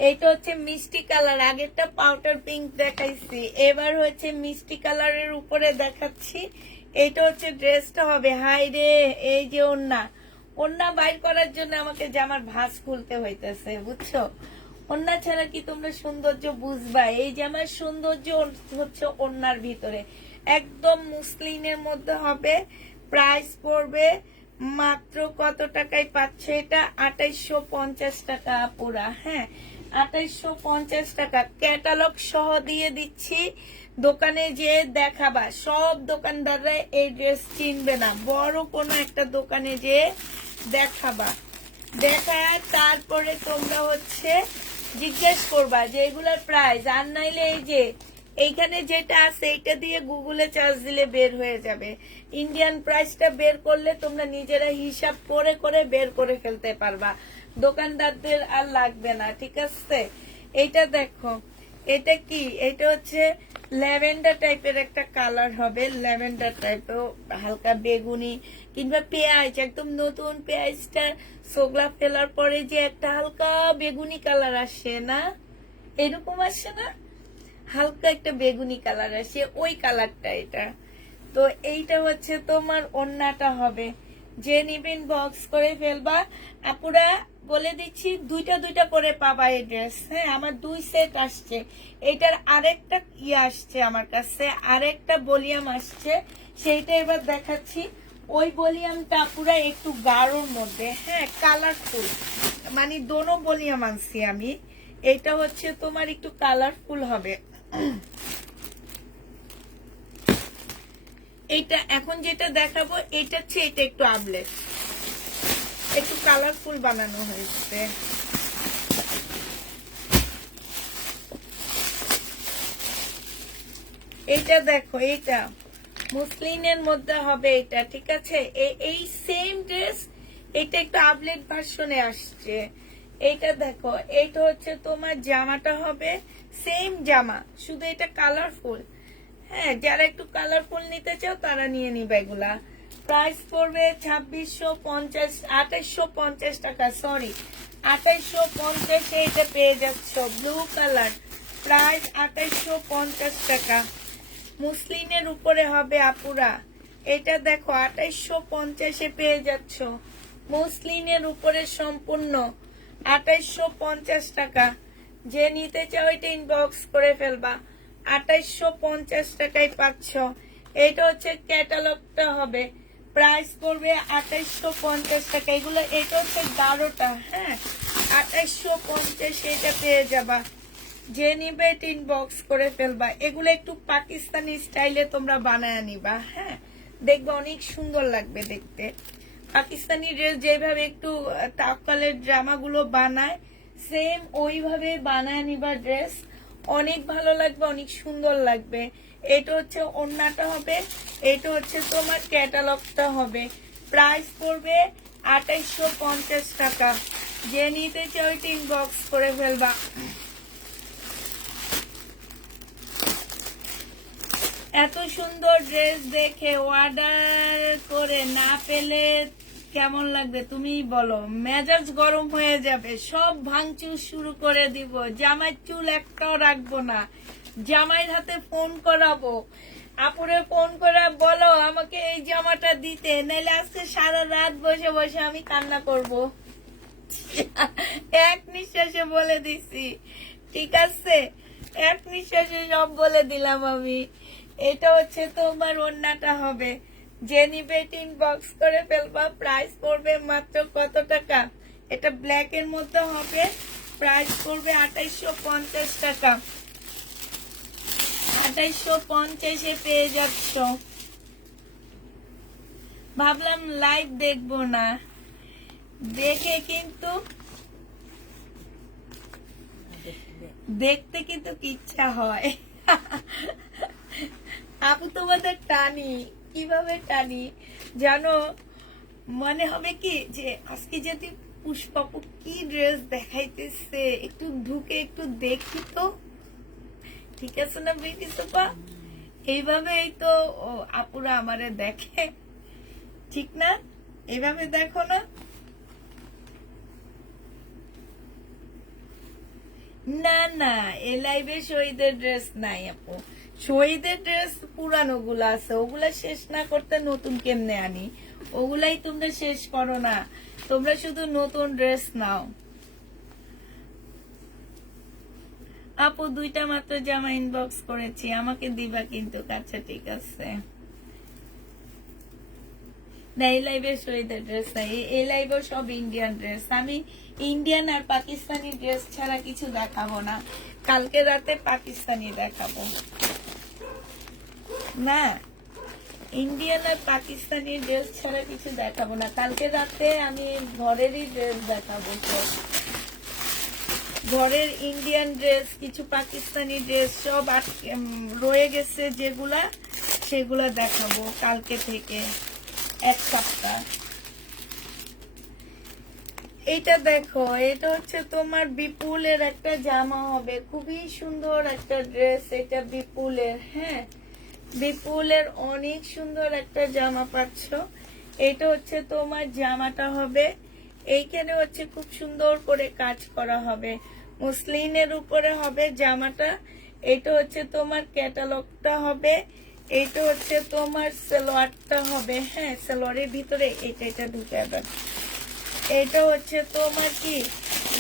এইটা হচ্ছে মিষ্টি কালার, আগেরটা পাউডার পিঙ্ক দেখাইছি, এবার হচ্ছে মিষ্টি কালারের উপরে দেখাচ্ছি। এইটা হচ্ছে ড্রেসটা হবে। হাই রে, এই যে ওড়না বাইর করার জন্য আমাকে জামার ভাঁজ খুলতে হইতেছে, বুঝছো? ওড়না ছাড়া কি তোমরা সৌন্দর্য বুঝবা? এই জামার সৌন্দর্য হচ্ছে ওড়নার ভিতরে, একদম মুসলিনের মধ্যে হবে। প্রাইস পড়বে মাত্র কত টাকায় পাচ্ছ এটা? 2850 টাকা পুরা, হ্যাঁ 2850 টাকা। ক্যাটালগ সহ দিয়ে দিচ্ছি। দোকানে যে দেখাবা, সব দোকানদাররা এই ড্রেস চিনবে না, বড় কোনো একটা দোকানে যে দেখাবা, দেখায় তারপরে তোমরা হচ্ছে জিজ্ঞেস করবা যে এগুলার প্রাইস। আর নাইলে এই যে এইখানে যেটা আছে এইটা দিয়ে গুগলে চার্জ দিলে বের হয়ে যাবে। ইন্ডিয়ান প্রাইসটা বের করলে তোমরা নিজেরা হিসাব করে করে বের করে ফেলতে পারবা, দোকানদারদের আর লাগবে না, ঠিক আছে? এইটা দেখো, এটা কি? এটা হচ্ছে ল্যাভেন্ডার টাইপের একটা কালার হবে, ল্যাভেন্ডার টাইপের হালকা বেগুনি কিংবা পেঁয়াজ, একদম নতুন পেঁয়াজটা সোগলা ফেলার পরে যে একটা হালকা বেগুনি কালার আসে না, এরকম আসে না? হালকা একটা বেগুনি কালার আসে, ওই কালারটা এটা। তো এইটা হচ্ছে তোমার ওড়নাটা হবে, যে নিবেন বক্স করে ফেলবা। আপুরা বলে দিচ্ছি, দুইটা দুইটা করে পাবা এই ড্রেস। হ্যাঁ, আমার 2 সেট আসছে। এটার আরেকটা আসছে আমার কাছে, আরেকটা ভলিউম আসছে, সেইটা এবার দেখাচ্ছি। ওই ভলিউমটা আপুরা একটু গাঢ়র মধ্যে, হ্যাঁ কালারফুল, মানে দোনো ভলিউম আনছি আমি। এটা হচ্ছে তোমার একটু কালারফুল হবে। এইটা এখন যেটা দেখাবো, এটা হচ্ছে এটা একটু আপলেট, একটু কালারফুল বানানো হয়েছে। এইটা দেখো, এইটা মুসলিনের মধ্যে হবে এটা, ঠিক আছে। এই সেম ড্রেস, এটা একটু আপলেট ভার্সনে আসছে। এইটা দেখো, এইটা হচ্ছে তোমার জামাটা হবে সেম জামা, শুধু এটা কালারফুল। হ্যাঁ, যারা একটু কালারফুল নিতে চাও তারা নিয়ে নিবে এগুলা। প্রাইস পড়বে 2650, 2850 টাকা, সরি 2850। এটা পেয়ে যাচ্ছ ব্লু কালার, প্রাইস 2850 টাকা। মুসলিনের উপরে হবে আপুরা, এটা দেখো 2850 পেয়ে যাচ্ছ। মুসলিনের উপরে সম্পূর্ণ 2850 টাকা। যে নিতে চাও এটা ইনবক্স করে ফেলবা, 2850 টাকায় পাচ্ছ। এটা হচ্ছে ক্যাটালগটা হবে, প্রাইস পড়বে 2850 টাকা। এগুলো এটা হচ্ছে 12টা, হ্যাঁ 2850 এটা পেয়ে যাবা। যে নিবে এটা ইনবক্স করে ফেলবা। এগুলো একটু পাকিস্তানি স্টাইলে তোমরা বানায় নিবা, হ্যাঁ দেখবে অনেক সুন্দর লাগবে দেখতে। পাকিস্তানি ড্রেস যেভাবে একটু তাওয়াক্কালের জামাগুলো বানায়, সেম ওইভাবে বানায় নিবা ড্রেস, অনেক ভালো লাগবে, অনেক সুন্দর লাগবে। এটা হচ্ছে ওড়নাটা হবে, এটা হচ্ছে তোমার ক্যাটালগটা হবে। প্রাইস পড়বে 2850 টাকা। যে নিতে চাও এটা ইনবক্স করে ফেলবা। এত সুন্দর ড্রেস দেখে অর্ডার করে না পেলে কেমন লাগবে তুমি বলো? মেজাজ গরম হয়ে যাবে, সব ভাঙচুর শুরু করে দিব, জামাই চুল একটাও রাখবো না, জামাইয়ের হাতে ফোন করাবো, আপুরে ফোন করে বলো আমাকে এই জামাটা দিতে, নাইলে আজকে সারা রাত বসে বসে আমি কান্না করব। এক নিঃশ্বাসে বলে দিছি, ঠিক আছে, এক নিঃশ্বাসে সব বলে দিলাম আমি। এটা হচ্ছে তোমার ওড়নাটা হবে, যে নিবে ইনবক্স করে ফেলবা। প্রাইস পড়বে মাত্র কত টাকা? এটা ব্ল্যাক এর মধ্যে হবে, প্রাইস পড়বে 2850 টাকা। 2850 পেয়ে যাচ্ছ। ভাবলাম লাইভ দেখবো না, দেখে কিন্তু দেখতে কিন্তু ইচ্ছা হয়। আপু তোমাদের টানি, কিভাবে টানি জানো, মনে হবে কি যে আজকে যদি পুষ্পাপু কি ড্রেস দেখাইতেছে, একটু ঢুকে একটু দেখি তো, ঠিক আছে না বেটি সোপা? এইভাবেই তো আপুরা আমারে দেখে, ঠিক না? এইভাবে দেখো না? না না, এ লাইভে শহীদের ড্রেস নাই আপু, শহীদের ড্রেস পুরানো গুলা আছে, ওগুলা শেষ না করতে নতুন কেমনে আনি? ওগুলাই তোমরা শেষ করো না, তোমরা শুধু নতুন ড্রেস নাও। আপু 2টা মাত্র জামা ইনবক্স করেছি, আমাকে দিবা কিন্তু। আচ্ছা ঠিক আছে। না, এই লাইভে শহীদের ড্রেস নাই, এই লাইভে সব ইন্ডিয়ান ড্রেস। আমি ইন্ডিয়ান আর পাকিস্তানি ড্রেস ছাড়া কিছু দেখাবো না, কালকে রাতে পাকিস্তানি দেখাবো। না, ইন্ডিয়ান আর পাকিস্তানি ড্রেস ছাড়া কিছু দেখাবো না, কালকে রাতে আমি ঘরেরই ড্রেস দেখাবো। ঘরের ইন্ডিয়ান ড্রেস, কিছু পাকিস্তানি ড্রেস সব রয়ে গেছে যেগুলা, সেগুলা দেখাবো কালকে থেকে 1 সপ্তাহ। এটা দেখো, এটা হচ্ছে তোমার বিপুলের একটা জামা হবে, খুবই সুন্দর একটা ড্রেস এটা বিপুলের। হ্যাঁ, বিপুলের অনেক সুন্দর একটা জামা পাচ্ছ। এটা হচ্ছে তোমার জামাটা হবে, এইখানে হচ্ছে খুব সুন্দর করে কাজ করা হবে, মুসলিনের উপরে হবে জামাটা। এটা হচ্ছে তোমার ক্যাটালগটা হবে, এটা হচ্ছে তোমার সালোয়ারটা হবে। হ্যাঁ, সালোয়ারের ভিতরে এটা ঢুকে দেন। এটা হচ্ছে তোমার কি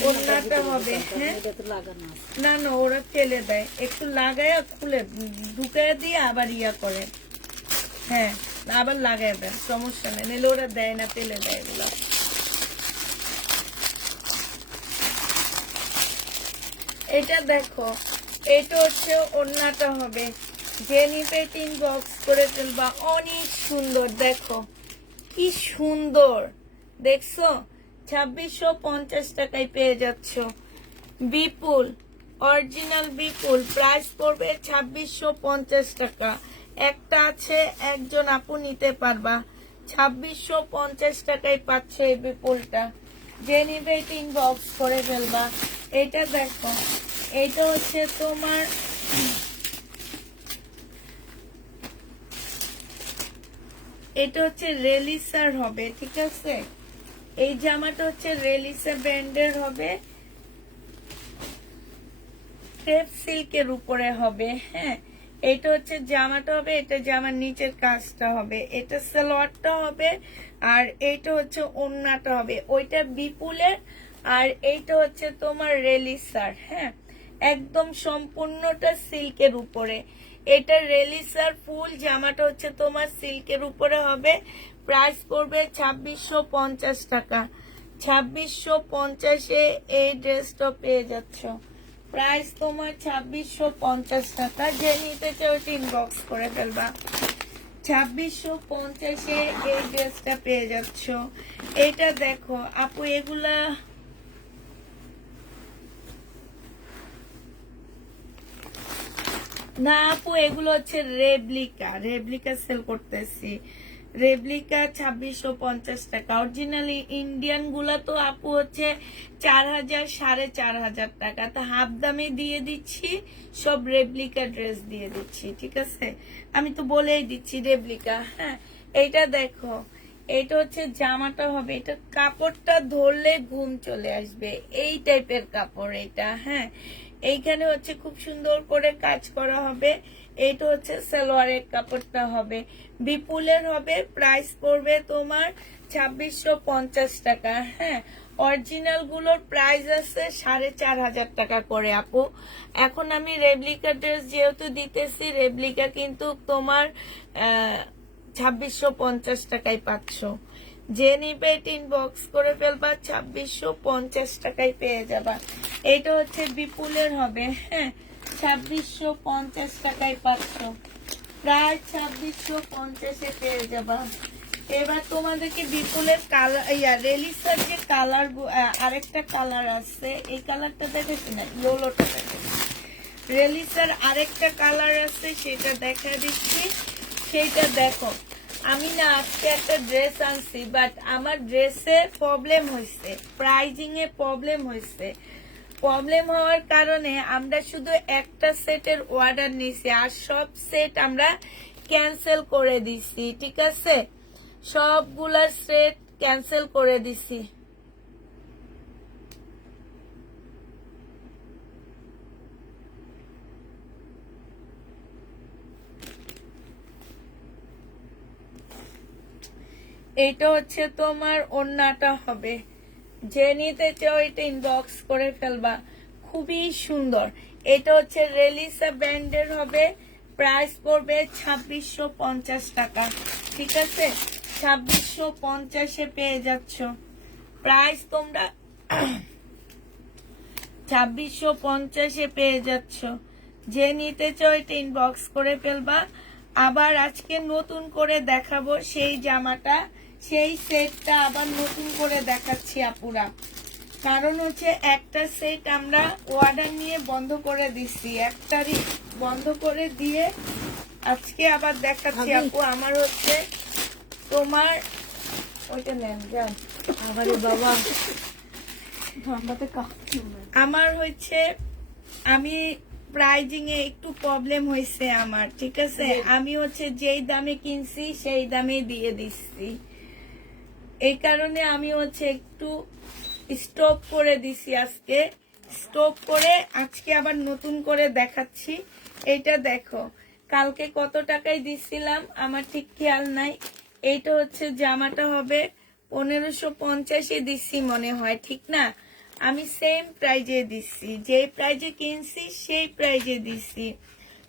ওড়নাটা হবে। হ্যাঁ, এটা তো লাগানো আছে। না না, ওরা ফেলে দেয়, একটু লাগায়া খুলে ঢুকায় দিয়ে আবার ইয়া করে। হ্যাঁ, আবার লাগাই দেন, সমস্যা নেই, নাহলে ওরা দেয় না, ফেলে দেয় এগুলো। এটা দেখো, এটা হচ্ছে ওড়নাটা হবে, যে নিবে 3 বক্স করে ফেলবা। অনেক সুন্দর, দেখো কি সুন্দর, দেখছো? 2650 টাকায় পেয়ে যাচ্ছ। বিপুল, অরিজিনাল বিপুল, প্রাইস পড়বে 2650 টাকা। একটা আছে, একজন আপু নিতে পারবা, 2650 টাকায় পাচ্ছ এই বিপুলটা। যে নিবে 3 বক্স করে ফেলবা। এটা দেখো, এটা হচ্ছে তোমার এটা হচ্ছে রেলিসার হবে, ঠিক আছে? এই জামাটা হচ্ছে রেলিসা ব্র্যান্ডের হবে, ক্রেপ সিল্কের উপরে হবে। হ্যাঁ, এটা হচ্ছে জামাটা হবে, এটা জামার নিচের কাজটা হবে, এটা সালোয়ারটা হবে, আর এইটা হচ্ছে ওড়নাটা হবে। ওইটা বিপুলের, আর এইটা হচ্ছে তোমার রেলিসার। হ্যাঁ, একদম সম্পূর্ণটা সিল্কের উপরে। এটা রেলিসার ফুল জামাটা হচ্ছে তোমার সিল্কের উপরে হবে। প্রাইস পড়বে 2650 টাকা। 2650-এ এই ড্রেসটা পেয়ে যাচ্ছ। প্রাইস তোমার 2650 টাকা। যে নিতে চাও 3 বক্স করে ফেলবা। 2650-এ এই ড্রেসটা পেয়ে যাচ্ছ। এটা দেখো আপু, এগুলা না আপু, এগুলো হচ্ছে রেপ্লিকা সেল করতেছি। রেপ্লিকা 2650 টাকা। অরিজিনালি ইন্ডিয়ান গুলা তো আপু হচ্ছে 4000 4500 টাকা। তো হাফ দামে দিয়ে দিচ্ছি, সব রেপ্লিকা ড্রেস দিয়ে দিচ্ছি, ঠিক আছে? আমি তো বলেই দিচ্ছি রেপ্লিকা। হ্যাঁ, এইটা দেখো, এটা হচ্ছে জামাটা হবে, এটা কাপড়টা ধরলে ঘুম চলে আসবে, এই টাইপের কাপড় এটা। হ্যাঁ, এইখানে হচ্ছে খুব সুন্দর করে কাজ করা হবে। এইটা হচ্ছে সালোয়ারের কাপড়টা হবে, বিপুলের হবে। প্রাইস পড়বে তোমার 2650 টাকা। হ্যাঁ, অরিজিনাল গুলোর প্রাইস আছে 4500 টাকা করে আপু। এখন আমি রেপ্লিকা ড্রেস যেহেতু দিতেছি, রেপ্লিকা কিন্তু তোমার 2650 টাকায় পাচ্ছ। যে নিবে 3 বক্স করে ফেলবা, 2650 টাকায় পেয়ে যাবা। এটা হচ্ছে বিপুলের হবে। হ্যাঁ, 2650 টাকায় পাচ্ছ, প্রায় 2650-এ পেয়ে যাবা। এবার তোমাদেরকে বিপুলের কালার, রেলিসার যে কালার, আরেকটা কালার আছে, এই কালারটা দেখেছি না, ইয়েলোটা দেখেছি। রেলিসার আরেকটা কালার আছে, সেটা দেখা দিচ্ছি। সেইটা দেখো, আমি না আজকে একটা ড্রেস আনছি, বাট আমার ড্রেসে প্রবলেম হয়েছে, প্রাইজিং এ প্রবলেম হয়েছে। প্রবলেম হওয়ার কারণে আমরা শুধু একটা সেটের অর্ডার নিছি, আর সব সেট আমরা ক্যান্সেল করে দিছি, ঠিক আছে? সবগুলা সেট ক্যান্সেল করে দিছি। এটা হচ্ছে তোমার ওড়নাটা হবে। যে নিতে চাও এটা ইনবক্স করে ফেলবা, খুবই সুন্দর। এটা হচ্ছে রেলিসা ব্র্যান্ডের হবে। প্রাইস পড়বে 2650 টাকা, ঠিক আছে? 2650-এ পেয়ে যাচ্ছ। প্রাইস তোমরা 2650-এ পেয়ে যাচ্ছ। যে নিতে চাও এটা ইনবক্স করে ফেলবা। আবার আজকে নতুন করে দেখাবো সেই জামাটা, সেই সেটটা আবার নতুন করে দেখাচ্ছি আপুরা। কারণ হচ্ছে একটা সেট আমরা অর্ডার নিয়ে বন্ধ করে দিচ্ছি, একটারই বন্ধ করে দিয়ে আজকে আবার দেখাচ্ছি আপু। আমার হচ্ছে তোমার ওইটা নেন যাও, আরে বাবা, আমার হচ্ছে আমি প্রাইজিং এ একটু প্রবলেম হয়েছে আমার, ঠিক আছে? আমি হচ্ছে যেই দামে কিনছি সেই দামে দিয়ে দিচ্ছি, এই কারণে আমি হচ্ছে একটু স্টপ করে দিছি আজকে। স্টক করে আজকে আবার নতুন করে দেখাচ্ছি। এইটা দেখো, কালকে কত টাকায় দিছিলাম আমার ঠিক খেয়াল নাই। এইটা হচ্ছে জামাটা হবে 1550 দিচ্ছি মনে হয়, ঠিক না? আমি সেম প্রাইজে দিচ্ছি, যে প্রাইজে কিনছি সেই প্রাইজে দিচ্ছি।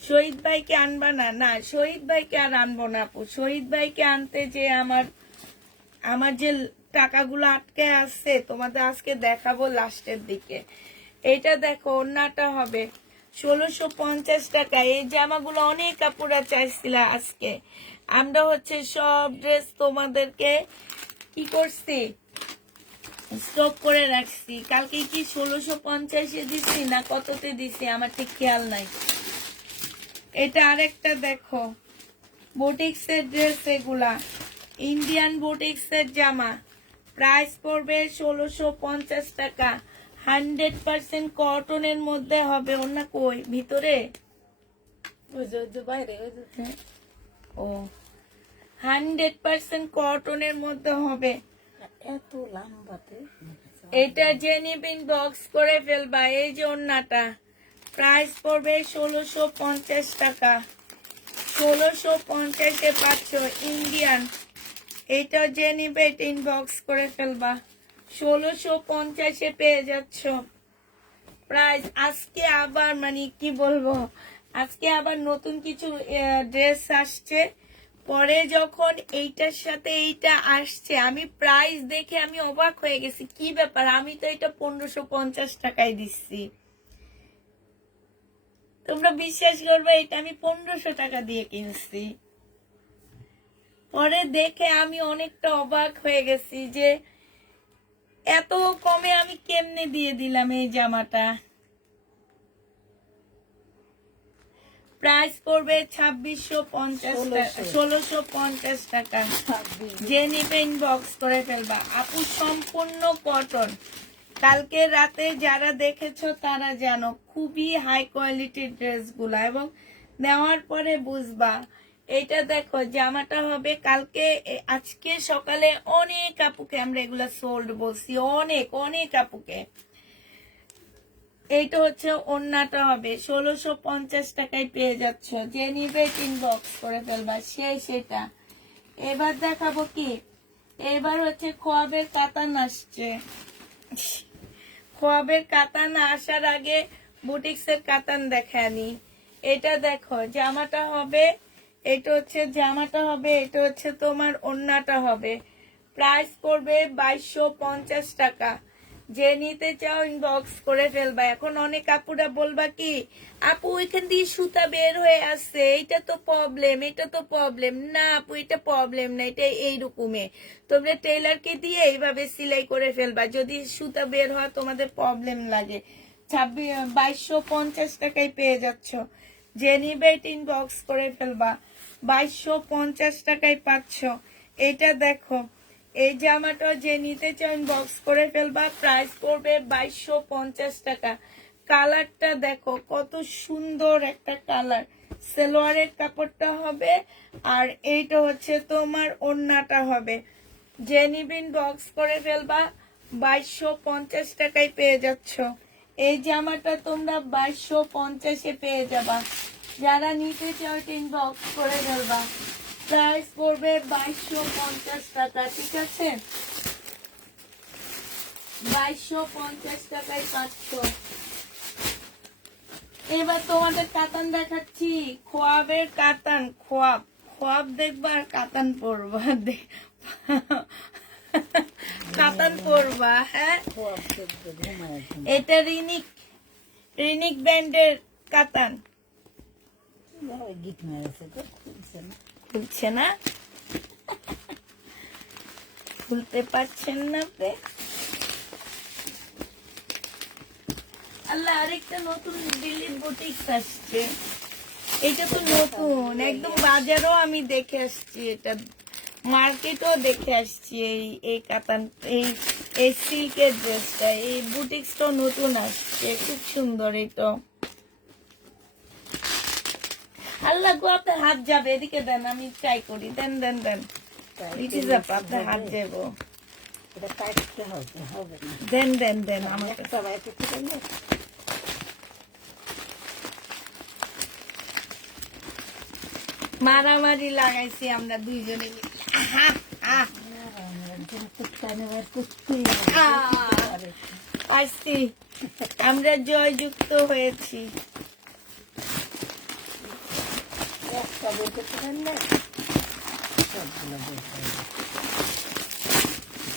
শহীদ ভাইকে আনবা না? না, শহীদ ভাইকে আর আনবো না আপু। শহীদ ভাইকে আনতে যে আমার যে টাকাগুলো আটকে আছে তোমাদের আজকে দেখাবো লাস্টের দিকে। এটা দেখো, ওড়নাটা হবে 1650 টাকা। এই জামাগুলো অনেক কাপড়া চাইছিল আজকে। আমরা হচ্ছে সব ড্রেস তোমাদেরকে কি করছি, স্টক করে রাখছি। কালকে কি 1650 দিচ্ছি না কততে দিছি আমার ঠিক খেয়াল নাই। এটা আরেকটা দেখো, বুটিক্সের ড্রেস, এগুলা ইন্ডিয়ান বুটিক্সের জামা। প্রাইস পড়বে 1650 টাকা। 100% কটনের মধ্যে হবে। ওনা কই ভিতরে? ওই যে বাইরে ওই যে ও, 100% কটনের মধ্যে হবে। এত লম্বাতে এটা যে নিবেন বক্স করে ফেলবা। এই যে ওন্নাটা, প্রাইস পড়বে 1650 টাকা। 1650-এ পাচ্ছ ইন্ডিয়ান। এটা যে নিবে এটা ইনবক্স করে ফেলবা। 1650-এ পেয়ে যাচ্ছ। প্রাইস আজকে আবার মানে কি বলবো, আজকে আবার নতুন কিছু ড্রেস আসছে। পরে যখন এইটার সাথে এইটা আসছে, আমি প্রাইস দেখে আমি অবাক হয়ে গেছি। কি ব্যাপার, আমি তো এটা 1550 টাকায় দিচ্ছি। তোমরা বিশ্বাস করবে, এটা আমি 1500 টাকা দিয়ে কিনছি। পরে দেখে আমি অনেকটা অবাক হয়ে গেছি যে এত কমে আমি কেমনে দিয়ে দিলাম এই জামাটা। প্রাইস পড়বে 2650 টাকা, 1650 টাকা। যে নিবে ইনবক্স করে ফেলবা আপু। সম্পূর্ণ কটন। কালকে রাতে যারা দেখেছো তারা জানো খুবই হাই কোয়ালিটির ড্রেসগুলা, এবং নেওয়ার পরে বুঝবা। এটা দেখো, জামাটা হবে কালকে আজকে সকালে অনেক আপুকে আমরা এগুলা সোল্ড বলছি, অনেক অনেক আপুকে। এইটা হচ্ছে ওন্নাটা হবে 1650 টাকায় পেয়ে যাচ্ছ। যে নিবে ইনবক্স করে ফেলবা। সেটা এবার দেখাবো কি, এবার হচ্ছে খোয়াবের কাতান আসছে। খোয়াবের কাতান আসার আগে বুটিক্সের কাতান দেখানি। এটা দেখো, জামাটা হবে, এটা হচ্ছে জামাটা হবে, এটা হচ্ছে তোমার ওন্নাটা হবে। প্রাইস পড়বে 2250 টাকা। যে নিতে চাও ইনবক্স করে ফেলবা। এখন অনেক আপুরা বলবা কি, আপু ওইখান দিয়ে সুতা বের হয়ে আসছে, এটা তো প্রবলেম, এটা তো প্রবলেম। না আপু, এটা প্রবলেম না, এটা এইরকমে। তোমরা টেইলারকে দিয়ে এইভাবে সেলাই করে ফেলবা যদি সুতা বের হয় তোমাদের প্রবলেম লাগে। 2250 টাকায় পেয়ে যাচ্ছ। যে নিবে ইনবক্স করে ফেলবা। 2250 টাকায় পাচ্ছ। এটা দেখো, এই জামাটা যে নিতে চাও ইনবক্স করে ফেলবা। প্রাইস পড়বে 2250 টাকা। কালারটা দেখো কত সুন্দর একটা কালার। সালোয়ারের কাপড়টা হবে, আর এইটা হচ্ছে তোমার ওড়নাটা হবে। যে নিবিন বক্স করে ফেলবা। 2250 টাকায় পেয়ে যাচ্ছ। এই জামাটা তোমরা 2250-এ পেয়ে যাবা। যারা নিতে চাও ইনবক্স করে ফেলবা। প্রাইস পড়বে 2250 টাকা, ঠিক আছে? 2250 টাকায় পাচ্ছ। এবার তোমাদের কাতান দেখাচ্ছি, খোয়াবের কাতান। খোয়াব দেখবা আর কাতান পরবা। কাতান পরবা, হ্যাঁ। এটা রিনিক ব্যান্ডের কাতান। গিট মেরেছে তো, খুলছে না। খুলছে না, খুলতে পারছেন না আপনি। আল্লাহ, আরেকটা নতুন দিল্লির বুটিক্স আসছে। এটা তো নতুন একদম, বাজারও আমি দেখে আসছি, এটা মার্কেটও দেখে আসছি। এই কাতান, এই সিল্কের ড্রেসটা, এই বুটিক্সটাও নতুন আসছে, খুব সুন্দর। এটা আল্লাহ গো, আপনার হাত যাবে, এদিকে দেন, আমি ট্রাই করি। দেন দেন দেন, ইট ইজ আপ, আপনার হাত যাবো। এটা কাটতে হবে, হবে না। দেন দেন দেন আমার কাছে। একটা বাইরে থেকে দিলে মারামারি লাগাইছি আমরা দুইজনে মিলে। আহা, আহ, একজন কুত্তানে বার করতেই আহ, আসছি, আমরা জয়যুক্ত হয়েছি। একটা বের করতে পারলে সবগুলো বের করে দেবে।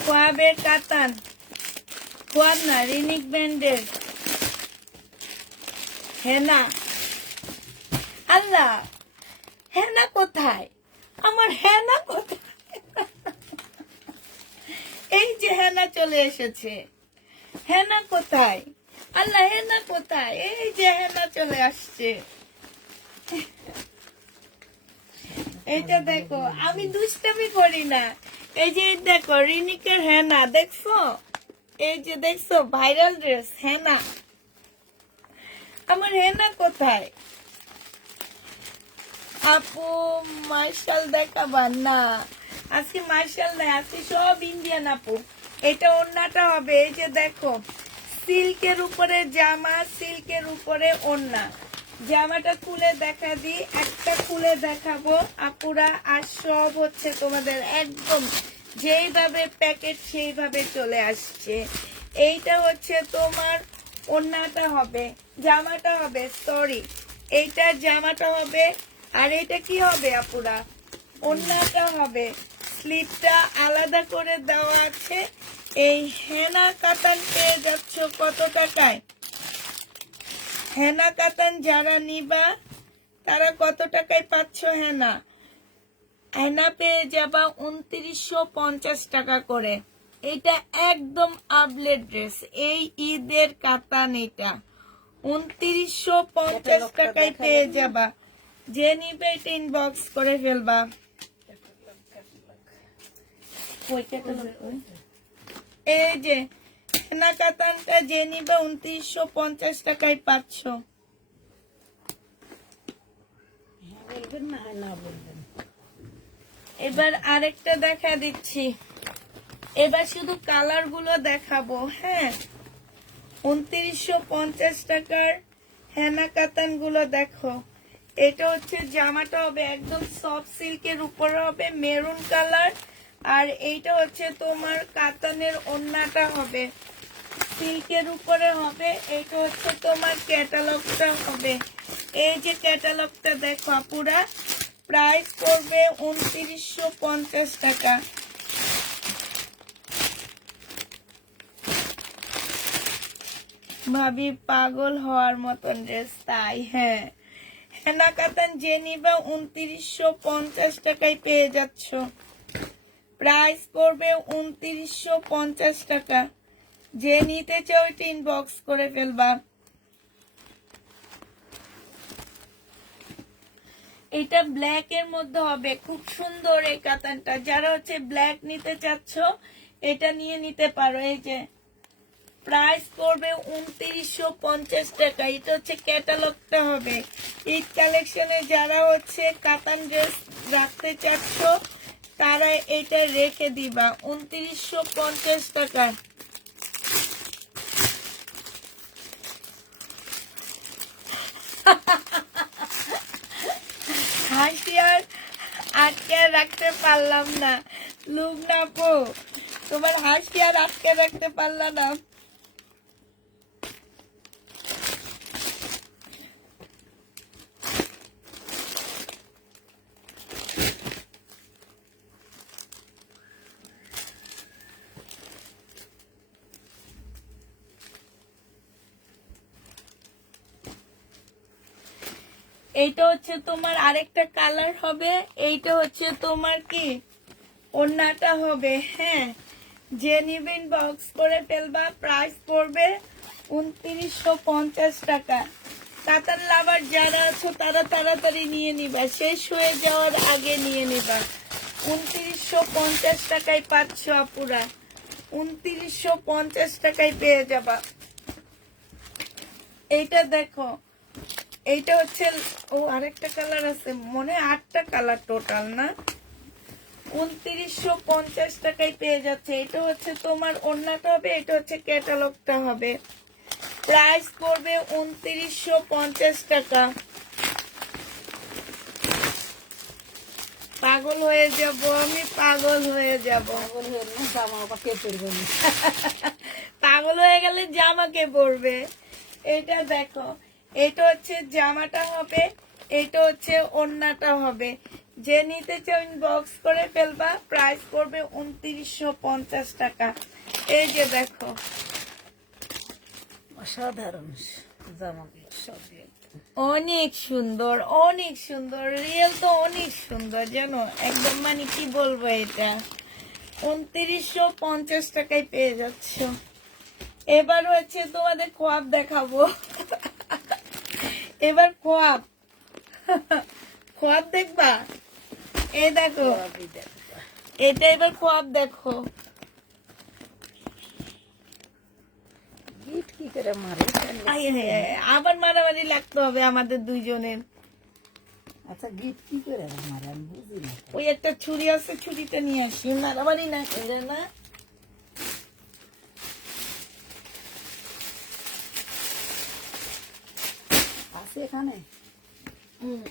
কোয়াবের কাতান, কোয়াব না, রিনিক ব্র্যান্ডের হেনা। আল্লাহ, হেনা কোথায়? আমার হেনা কোথায়? এই যে হেনা চলে এসেছে। হেনা কোথায়? আল্লাহ, হেনা কোথায়? এই যে হেনা চলে আসছে। এইটা দেখো, আমি দুষ্টামি করি না। এই যে দেখো, রিনিকের হেনা দেখছো? এই যে দেখছো, ভাইরাল ড্রেস হেনা। আমার হেনা কোথায়? আপু মার্শাল দেখাবার না, আজকে মার্শাল নাই, আজকে সব ইন্ডিয়ান আপু। এটা ওড়নাটা হবে, এই যে দেখো, সিল্কের উপরে জামা, সিল্কের উপরে ওড়না। জামাটা খুলে দেখা দি, একটা খুলে দেখাবো আপুরা, আর সব হচ্ছে তোমাদের একদম যেইভাবে প্যাকেট সেইভাবে চলে আসছে। এইটা হচ্ছে তোমার ওড়নাটা হবে, জামাটা হবে, সরি, এইটা জামাটা হবে। আর এটা কি হবে আপুরা? ওড়নাটা হবে। স্লিপটা আলাদা করে দেওয়া আছে। এই হেনা কাতান পেয়ে যাচ্ছ কত টাকায়? হেনা কাতান যারা নিবা তারা কত টাকায় পাচ্ছ? হেনা হেনা পেয়ে যাবা 2950 টাকা করে। এটা একদম আপডেট ড্রেস, এই ঈদের কাতান, এটা 2950 টাকায় পেয়ে যাবা। যে নিবে এটা ইনবক্স করে ফেলবা। এই যে হেনা কাতানটা যে নিবে 2950 টাকায় পাচ্ছ। হ্যাঁ বলবেন না, হয় না বলবেন। এবার আরেকটা দেখা দিচ্ছি, এবার শুধু কালার গুলো দেখাবো। হ্যাঁ, 2950 টাকার হেনা কাতান গুলো দেখো। এটা হচ্ছে জামাটা হবে একদম সফট সিল্কের উপরে হবে, মেরুন কালার। আর এইটা হচ্ছে তোমার কাতানের ওড়নাটা হবে, সিল্কের উপরে হবে। এইটা হচ্ছে তোমার ক্যাটালগটা হবে। এই যে ক্যাটালগটা দেখো আপুরা, প্রাইস পড়বে 2950 টাকা। ভাবি পাগল হওয়ার মতন ড্রেস, তাই? হ্যাঁ, হেনা কাতান যে নিবা 2950 টাকায় পেয়ে যাচ্ছ। প্রাইস পড়বে 2950 টাকা। যে নিতে চাও এটা ইনবক্স করে ফেলবা। এটা ব্ল্যাক এর মধ্যে হবে, খুব সুন্দর এই কাতানটা। যারা হচ্ছে ব্ল্যাক নিতে চাচ্ছ এটা নিয়ে নিতে পারো। এই যে প্রাইস পড়বে 2950 টাকা। এটা হচ্ছে ক্যাটালগটা হবে। ঈদ কালেকশনে যারা হচ্ছে কাতান ড্রেস রাখতে চাচ্ছ তারা এটা রেখে দিবা 2950 টাকা। হাসি আর আটকে রাখতে পারলাম না, লুবনা আপু, তোমার হাসি আর আটকে রাখতে পারলাম না। এইটা হচ্ছে তোমার আরেকটা কালার হবে। এইটা হচ্ছে তোমার কি ওড়নাটা হবে। হ্যাঁ, যে নিবেন বক্স করে ফেলবা। প্রাইস পড়বে 2950 টাকা। কাতান লাভার যারা আছো তারা তাড়াতাড়ি নিয়ে নিবা, শেষ হয়ে যাওয়ার আগে নিয়ে নিবা। 2950 টাকায় পাচ্ছ আপুরা, 2950 টাকায় পেয়ে যাবা। এইটা দেখো, এইটা হচ্ছে, ও আরেকটা কালার আছে, মনে হয় 8টা কালার টোটাল, না? 2950 টাকায় পেয়ে যাচ্ছে। এটা হচ্ছে তোমার ওড়নাটা হবে, এটা হচ্ছে ক্যাটালগটা হবে। প্রাইস পড়বে 2950 টাকা। পাগল হয়ে যাব আমি, পাগল হয়ে যাব। পাগল হয়ে না, জামা আবার কে পরবে না। পাগল হয়ে গেলে জামাকে পরবে। এটা দেখো, এটা হচ্ছে জামাটা হবে, এটা হচ্ছে ওড়নাটা হবে। যে নিতে চাও ইনবক্স করে ফেলবা। প্রাইস পড়বে 2950 টাকা। এই যে দেখো, অসাধারণ জামা সব অনেক সুন্দর, অনেক সুন্দর, রিয়েল তো অনেক সুন্দর জানো, একদম মানে কি বলবো, এটা 2950 টাকায় পেয়ে যাচ্ছ। এবার হচ্ছে তোমাদের খোয়াব দেখাবো। এবার খোয়াব, খোয়াব দেখবা। এই দেখো, এটা এবার খোয়াব দেখো। গিট কি করে মারে। আয় হায় হায়, আবার মারামারি লাগতে হবে আমাদের দুইজনের। আচ্ছা গিট কি করে মারে আমি বুঝি না। ওই একটা ছুরি আছে, ছুরিটা নিয়ে আসি, মারামারি না করে না। আছে এখানে। হুম।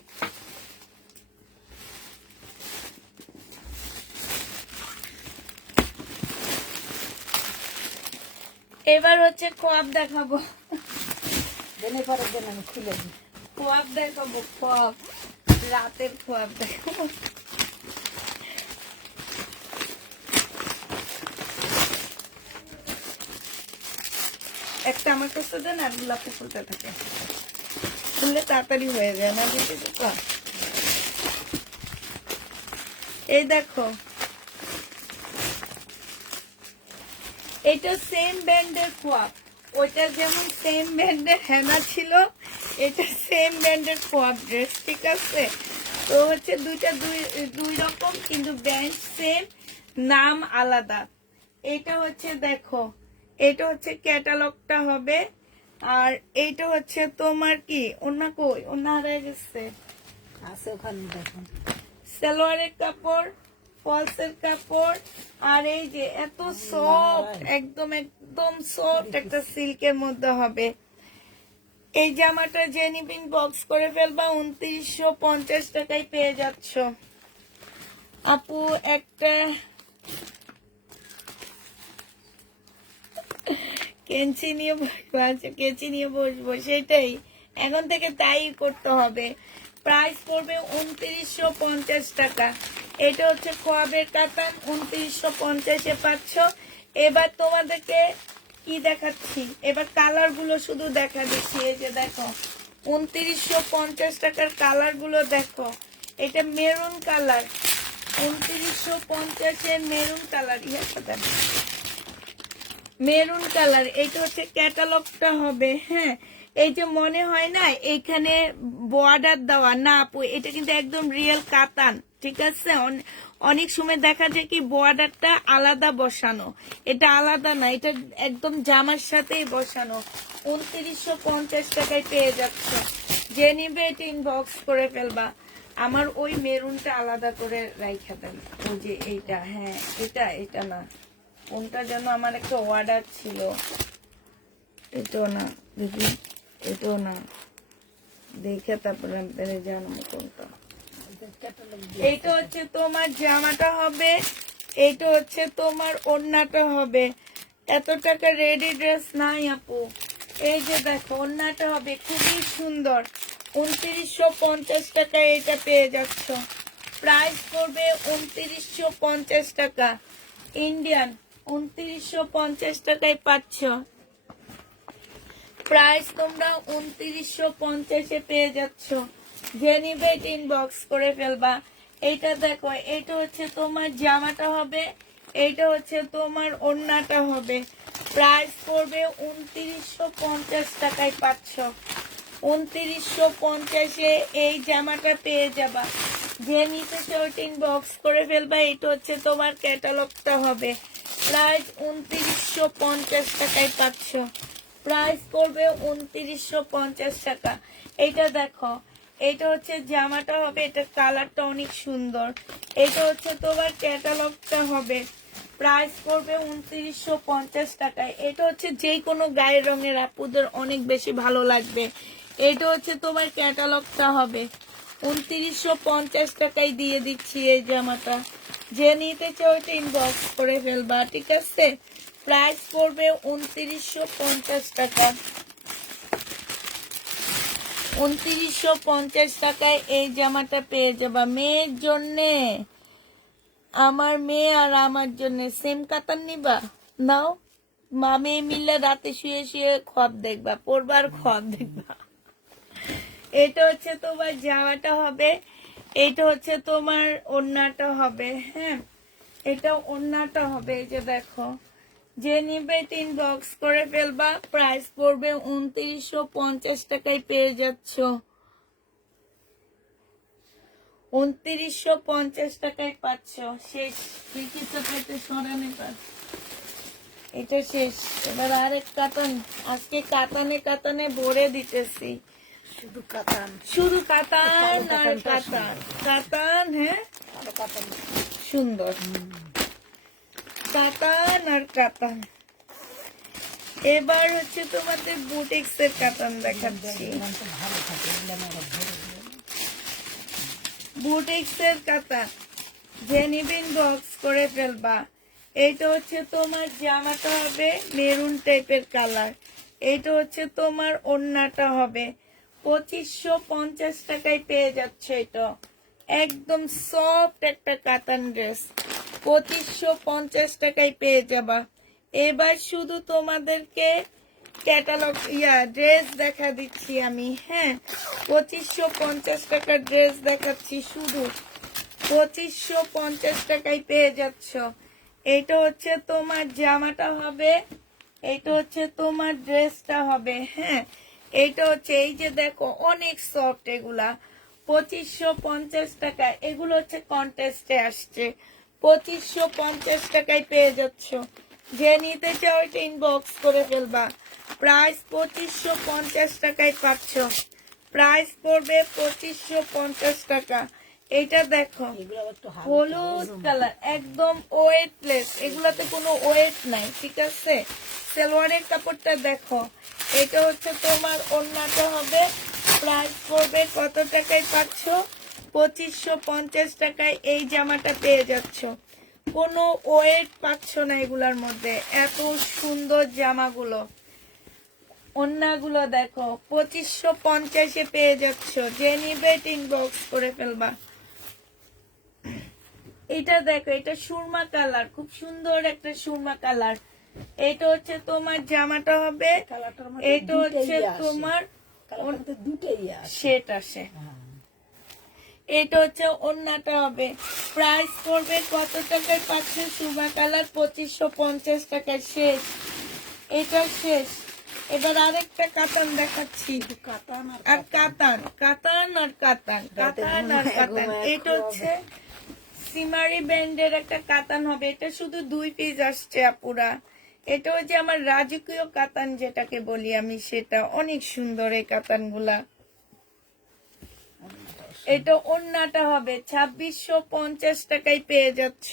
এবার হচ্ছে খোয়াব দেখাবো। দেনে পরে দেন আমি খুলে দিই। খোয়াব দেখাবো, খোয়াব, রাতের খোয়াব দেখাবো। একটা আমার কাছে দেন, আর গোলাপি ফুলটা থাকে, খুললে তাড়াতাড়ি হয়ে যায় না, দেখেছো তো। এই দেখো, এটা সেম ব্যান্ডের খোয়াব। ওইটা যেমন সেম ব্যান্ডের হেনা ছিল, এটা সেম ব্যান্ডের খোয়াব ড্রেস, ঠিক আছে। তো হচ্ছে দুইটা দুই রকম, কিন্তু ব্যান্ড সেম, নাম আলাদা। এটা হচ্ছে দেখো, এটা হচ্ছে ক্যাটালগটা হবে। আর এইটা হচ্ছে তোমার কি, ওনা কই, ওনা হারিয়ে গেছে। আছে ওখানে দেখুন। সালোয়ারের কাপড়, ফলসের কাপড়, আর এই যে এত সফট, একদম একদম সফট একটা সিল্কের মধ্যে হবে। এই জামাটা যে নিবিন বক্স করে ফেলবা, 2950 টাকায় পেয়ে যাচ্ছ। আপু একটা কেঞ্চি নিয়ে বসবো, আচ্ছা কেচি নিয়ে বসবো, সেটাই এখন থেকে তাই করতে হবে। প্রাইস পড়বে 2950 টাকা। এটা হচ্ছে খোয়াবের কাতান, 2950-এ পাচ্ছ। এবার তোমাদেরকে কি দেখাচ্ছি, এবার কালার গুলো শুধু দেখা দিচ্ছি। এই যে দেখো, 2950 টাকার কালার গুলো দেখো। এটা মেরুন কালার, 2950-এর মেরুন কালার, ইয়ে সাথে মেরুন কালার। এটা হচ্ছে ক্যাটালগটা হবে। হ্যাঁ, এই যে মনে হয় না এইখানে বর্ডার দেওয়া, না আপু, এটা কিন্তু একদম রিয়েল কাতান, ঠিক আছে। অনেক সময় দেখা যায় কি বর্ডারটা আলাদা বসানো, এটা আলাদা না, এটা একদম জামার সাথেই বসানো। 2950 টাকায় পেয়ে যাচ্ছে। যে নিবে এটা ইনবক্স করে ফেলবা। আমার ওই মেরুনটা আলাদা করে রাইখা দেন। ওই যে এইটা, হ্যাঁ এটা না, কোনটা যেন আমার একটা অর্ডার ছিল, এটাও না দিদি, এটাও না, দেখে তারপরে আপনারা জানাবো কোনটা। এইটা হচ্ছে তোমার জামাটা হবে, এইটা হচ্ছে তোমার ওড়নাটা হবে। এত টাকা রেডি ড্রেস নাই আপু। এই যে দেখো, ওড়নাটা হবে খুবই সুন্দর, 2950 টাকায় এটা পেয়ে যাচ্ছ। প্রাইস পড়বে 2950 টাকা ইন্ডিয়ান, 2950 টাকায় পাচ্ছ। প্রাইস তোমরা 2950-এ পেয়ে যাচ্ছ। যে নিবে এটা ইনবক্স করে ফেলবা। এইটা দেখো, এটা হচ্ছে তোমার জামাটা হবে, এইটা হচ্ছে তোমার ওড়নাটা হবে। প্রাইস পড়বে 2950 টাকায় পাচ্ছ। 2950-এ এই জামাটা পেয়ে যাবা। যে নিতে চাও ইনবক্স করে ফেলবা। এটা হচ্ছে তোমার ক্যাটালগটা হবে। প্রাইস 2950 টাকায় পাচ্ছ। প্রাইস পড়বে 2950 টাকা। এটা দেখো, এটা হচ্ছে জামাটা হবে, এটা কালারটা অনেক সুন্দর। এটা হচ্ছে তোমার ক্যাটালগটা হবে, প্রাইস পড়বে 2950 টাকায়। এটা হচ্ছে যে কোনো গায়ের রঙের আপুদের অনেক বেশি ভালো লাগবে। এটা হচ্ছে তোমার ক্যাটালগটা হবে, 2950 টাকায় দিয়ে দিচ্ছি এই জামাটা। যে নিতে চাও এটা ইনবক্স করে ফেলবা, ঠিক আছে? প্রাইস পড়বে 2950 টাকা। 2950 টাকায় এই জামাটা পেয়ে যাবা মেয়ের জন্যে। আমার মেয়ে আর আমার জন্য সেম কাতান নিবা, নাও মা মেয়ে মিলে রাতে শুয়ে শুয়ে খোয়াব দেখবা, পরবার খোয়াব দেখবা। এটা হচ্ছে তোমার জামাটা হবে, এটা হচ্ছে তোমার ওড়নাটা হবে। হ্যাঁ, এটা ওড়নাটা হবে, এই যে দেখো। যে নিবে 3 বক্স করে ফেলবা, প্রাইস পড়বে 2950 টাকায় পেয়ে যাচ্ছ। 2950 টাকায় পাচ্ছ। শেষ বিকিটাতে সরানে পার, এটা শেষ। এবার আরেক কাতান, আজকে কাতানে কাতানে ভরে দিতেছি, শুধু কাতান, শুধু কাতান আর কাতান, কাতান। হ্যাঁ, আরো কাতান সুন্দর কাতান আর কাতান। এবার হচ্ছে তোমাদের বুটিক্স এর কাতান দেখাচ্ছি। ভালো থাকে, এগুলো আমার ভালো। বুটিক্স এর কাতান যে নিবেন বক্স করে ফেলবা। এইটা হচ্ছে তোমার জামাটা হবে মেরুন টাইপের কালার, এইটা হচ্ছে তোমার ওড়নাটা হবে। 2550 টাকায় পেয়ে যাচ্ছে। এটা একদম সফট একটা কাতান ড্রেস, 2550 টাকায় পেয়ে যাবা। এবার শুধু তোমাদেরকে ক্যাটালগ ড্রেস দেখা দিচ্ছি আমি। হ্যাঁ, 2550 টাকার ড্রেস দেখাচ্ছি, শুধু 2550 টাকায় পেয়ে যাচ্ছ। এইটা হচ্ছে তোমার জামাটা হবে, এইটা হচ্ছে তোমার ড্রেসটা হবে। হ্যাঁ, এইটা হচ্ছে, এই যে দেখো অনেক সফট এগুলা, 2550 টাকা। এগুলো হচ্ছে কন্টেস্টে আসছে, 2550 টাকায় পেয়ে যাচ্ছ। যে নিতে চাও এটা ইনবক্স করে ফেলবা। প্রাইস 2550 টাকায় পাচ্ছ, প্রাইস পড়বে 2550 টাকা। এটা দেখো হলুদ কালার, একদম ওয়েটলেস, এগুলাতে কোনো ওয়েট নাই, ঠিক আছে? সালোয়ারের কাপড়টা দেখো। এটা হচ্ছে তোমার ওড়নাটা হবে, প্রাইস পড়বে কত টাকায় পাচ্ছ? 2550 টাকায় এই জামাটা পেয়ে যাচ্ছ। কোনো ওয়েট পাচ্ছ না এগুলার মধ্যে, এত সুন্দর জামাগুলো। ওড়নাগুলো দেখো, 2550-এ পেয়ে যাচ্ছ। যে নিবে ইনবক্স করে ফেলবা। এটা দেখো, এটা সুরমা কালার, খুব সুন্দর একটা সুরমা কালার। এটা হচ্ছে তোমার জামাটা হবে, এটা হচ্ছে তোমার সেট আসে। এটা হচ্ছে ওড়নাটা হবে, প্রাইস পড়বে কত টাকায় পাচ্ছে? সুরমা কালার 2550 টাকায়। শেষ, এটা শেষ। এবার আরেকটা কাতান দেখাচ্ছি, আর কাতান, কাতান আর কাতান, কাতান আর কাতান। এটা হচ্ছে সিমারি ব্যান্ডের একটা কাতান হবে, এটা শুধু 2 পিস আসছে আপুরা। এটা হচ্ছে আমার রাজকীয় কাতান যেটাকে বলি আমি, সেটা অনেক সুন্দর এই কাতানগুলা। এটা ওড়নাটা হবে, 2650 টাকায় পেয়ে যাচ্ছ।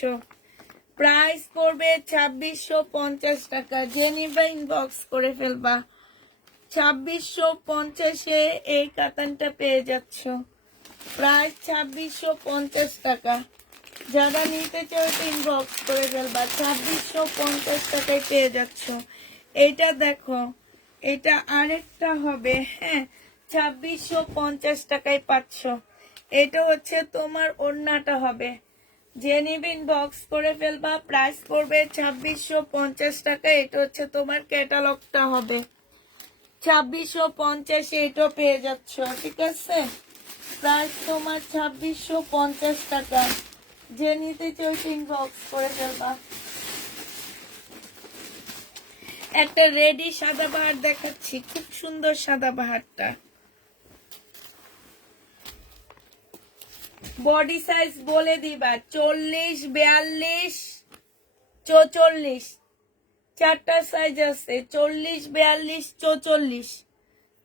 প্রাইস পড়বে 2650 টাকা। যে নিবা ইনবক্স করে ফেলবা। 2650-এ এই কাতানটা পেয়ে যাচ্ছ, প্রাইস 2650 টাকা। যারা নিতে চাও ইনবক্স করে ফেলবা, 2650 টাকায় পেয়ে যাচ্ছ। এইটা দেখো, এটা আরেকটা হবে। হ্যাঁ, 2650 টাকায় পাচ্ছ। এটা হচ্ছে তোমার ওড়নাটা হবে। যে নিবে ইনবক্স করে ফেলবা, প্রাইস পড়বে 2650 টাকা। এটা হচ্ছে তোমার ক্যাটালগটা হবে, 2650-এ এটাও পেয়ে যাচ্ছ, ঠিক আছে? প্রাইস তোমার 2650 টাকা। যে নিতে চাও ইনবক্স করে ফেলবা। একটা রেডি সাদাবাহার দেখাচ্ছি, খুব সুন্দর সাদাবাহারটা। বডি সাইজ বলে দিবা, 40, 42, 44, 4টা সাইজ আছে, 40, 42, 44,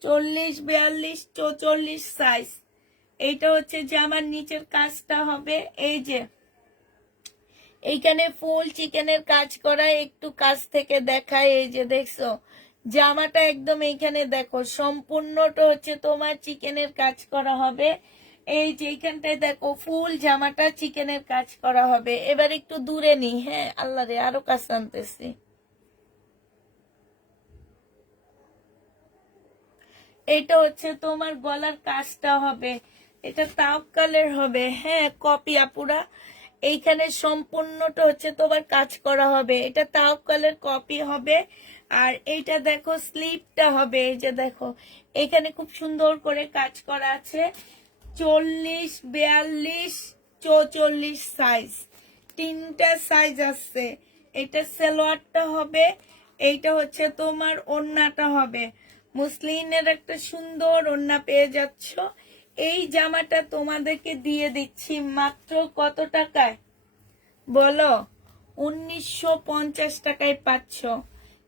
40, 42, 44 সাইজ। এইটা হচ্ছে জামার নিচের কাজটা হবে এই যে এইখানে ফুল চিকেনের কাজ করা, একটু কাছ থেকে দেখায়, এই যে দেখছো জামাটা একদম এইখানে দেখো সম্পূর্ণটা হচ্ছে তোমার চিকেনের কাজ করা হবে। এই যে এইখানটায় দেখো ফুল জামাটা চিকেনের কাজ করা হবে। এবার একটু দূরে নি, হ্যাঁ আল্লাহ রে আরো কাছে আনতেছি। এটা হচ্ছে তোমার গলার কাজটা হবে, এটা তাওয়াক্কালের হবে, হ্যাঁ কপি আপুরা। এইখানে সম্পূর্ণটা হচ্ছে তোমার কাজ করা হবে, এটা তাওয়াক্কালের কপি হবে। আর এইটা দেখো স্লিপটা হবে, এই যে দেখো এখানে খুব সুন্দর করে কাজ করা আছে। 40, 42, 44 সাইজ, তিনটা সাইজ আছে। এটা সালোয়ারটা হবে, এইটা হচ্ছে তোমার ওড়নাটা হবে। মুসলিনের একটা সুন্দর ওড়না পেয়ে যাচ্ছ। এই জামাটা তোমাদেরকে দিয়ে দিচ্ছি মাত্র কত টাকায় বলো? 1950 টাকায় পাচ্ছ।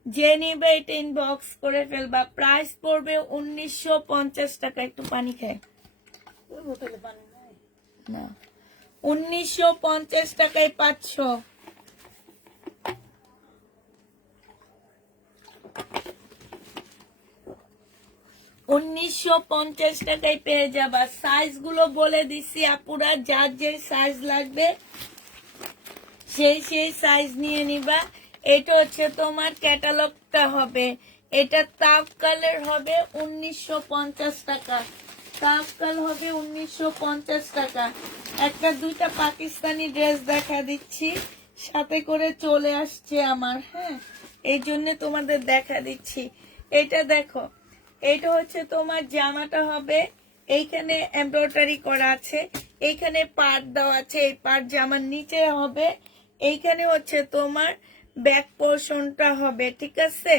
যে নিবে এটা ইনবক্স করে ফেলবা। প্রাইস পড়বে 1950 টাকা। একটু পানি খায় ওই বোতলে পানি নাই। না, 1950 টাকায় পাচ্ছ। 1950 টাকায় পেয়ে যাবা। সাইজ গুলো বলে দিছি আপুরা, যার যে সাইজ লাগবে সেই সেই সাইজ নিয়ে নিবা। এটা হচ্ছে তোমার ক্যাটালগটা হবে, এটা তাওয়াক্কালের হবে 1950 টাকা। তাওয়াক্কাল হবে 1950 টাকা। একটা দুইটা পাকিস্তানি ড্রেস দেখা দিচ্ছি, সাথে করে চলে আসছে আমার, হ্যাঁ এই জন্য তোমাদের দেখা দিচ্ছি। এটা দেখো, এটা হচ্ছে তোমার জামাটা হবে, এইখানে এমব্রয়ডারি করা আছে, এইখানে পাট দেওয়া আছে, এই পাট জামার নিচে হবে। এইখানে হচ্ছে তোমার ব্যাক পোর্শনটা হবে, ঠিক আছে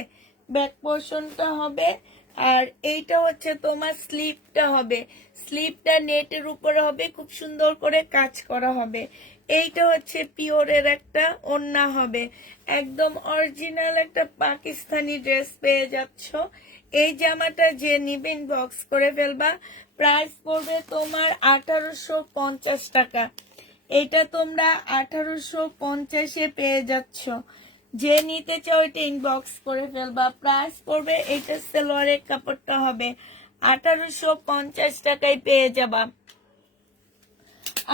ব্যাক পোর্শনটা হবে। আর এইটা হচ্ছে তোমার স্লিপটা হবে, স্লিপটা নেটের উপরে হবে, খুব সুন্দর করে কাজ করা হবে। এইটা হচ্ছে পিওরের একটা ওড়না হবে, একদম অরিজিনাল একটা পাকিস্তানি ড্রেস পেয়ে যাচ্ছ। এই জামাটা যে নিবেন বক্স করে ফেলবা। প্রাইস পড়বে তোমার 1850 টাকা। এটা তোমরা 1850-এ পেয়ে যাচ্ছ। যে নিতে চাও এটা ইনবক্স করে ফেলবা। প্রাইস পড়বে, এটা সালোয়ারের কাপড়টা হবে, 1850 টাকায় পেয়ে যাবা।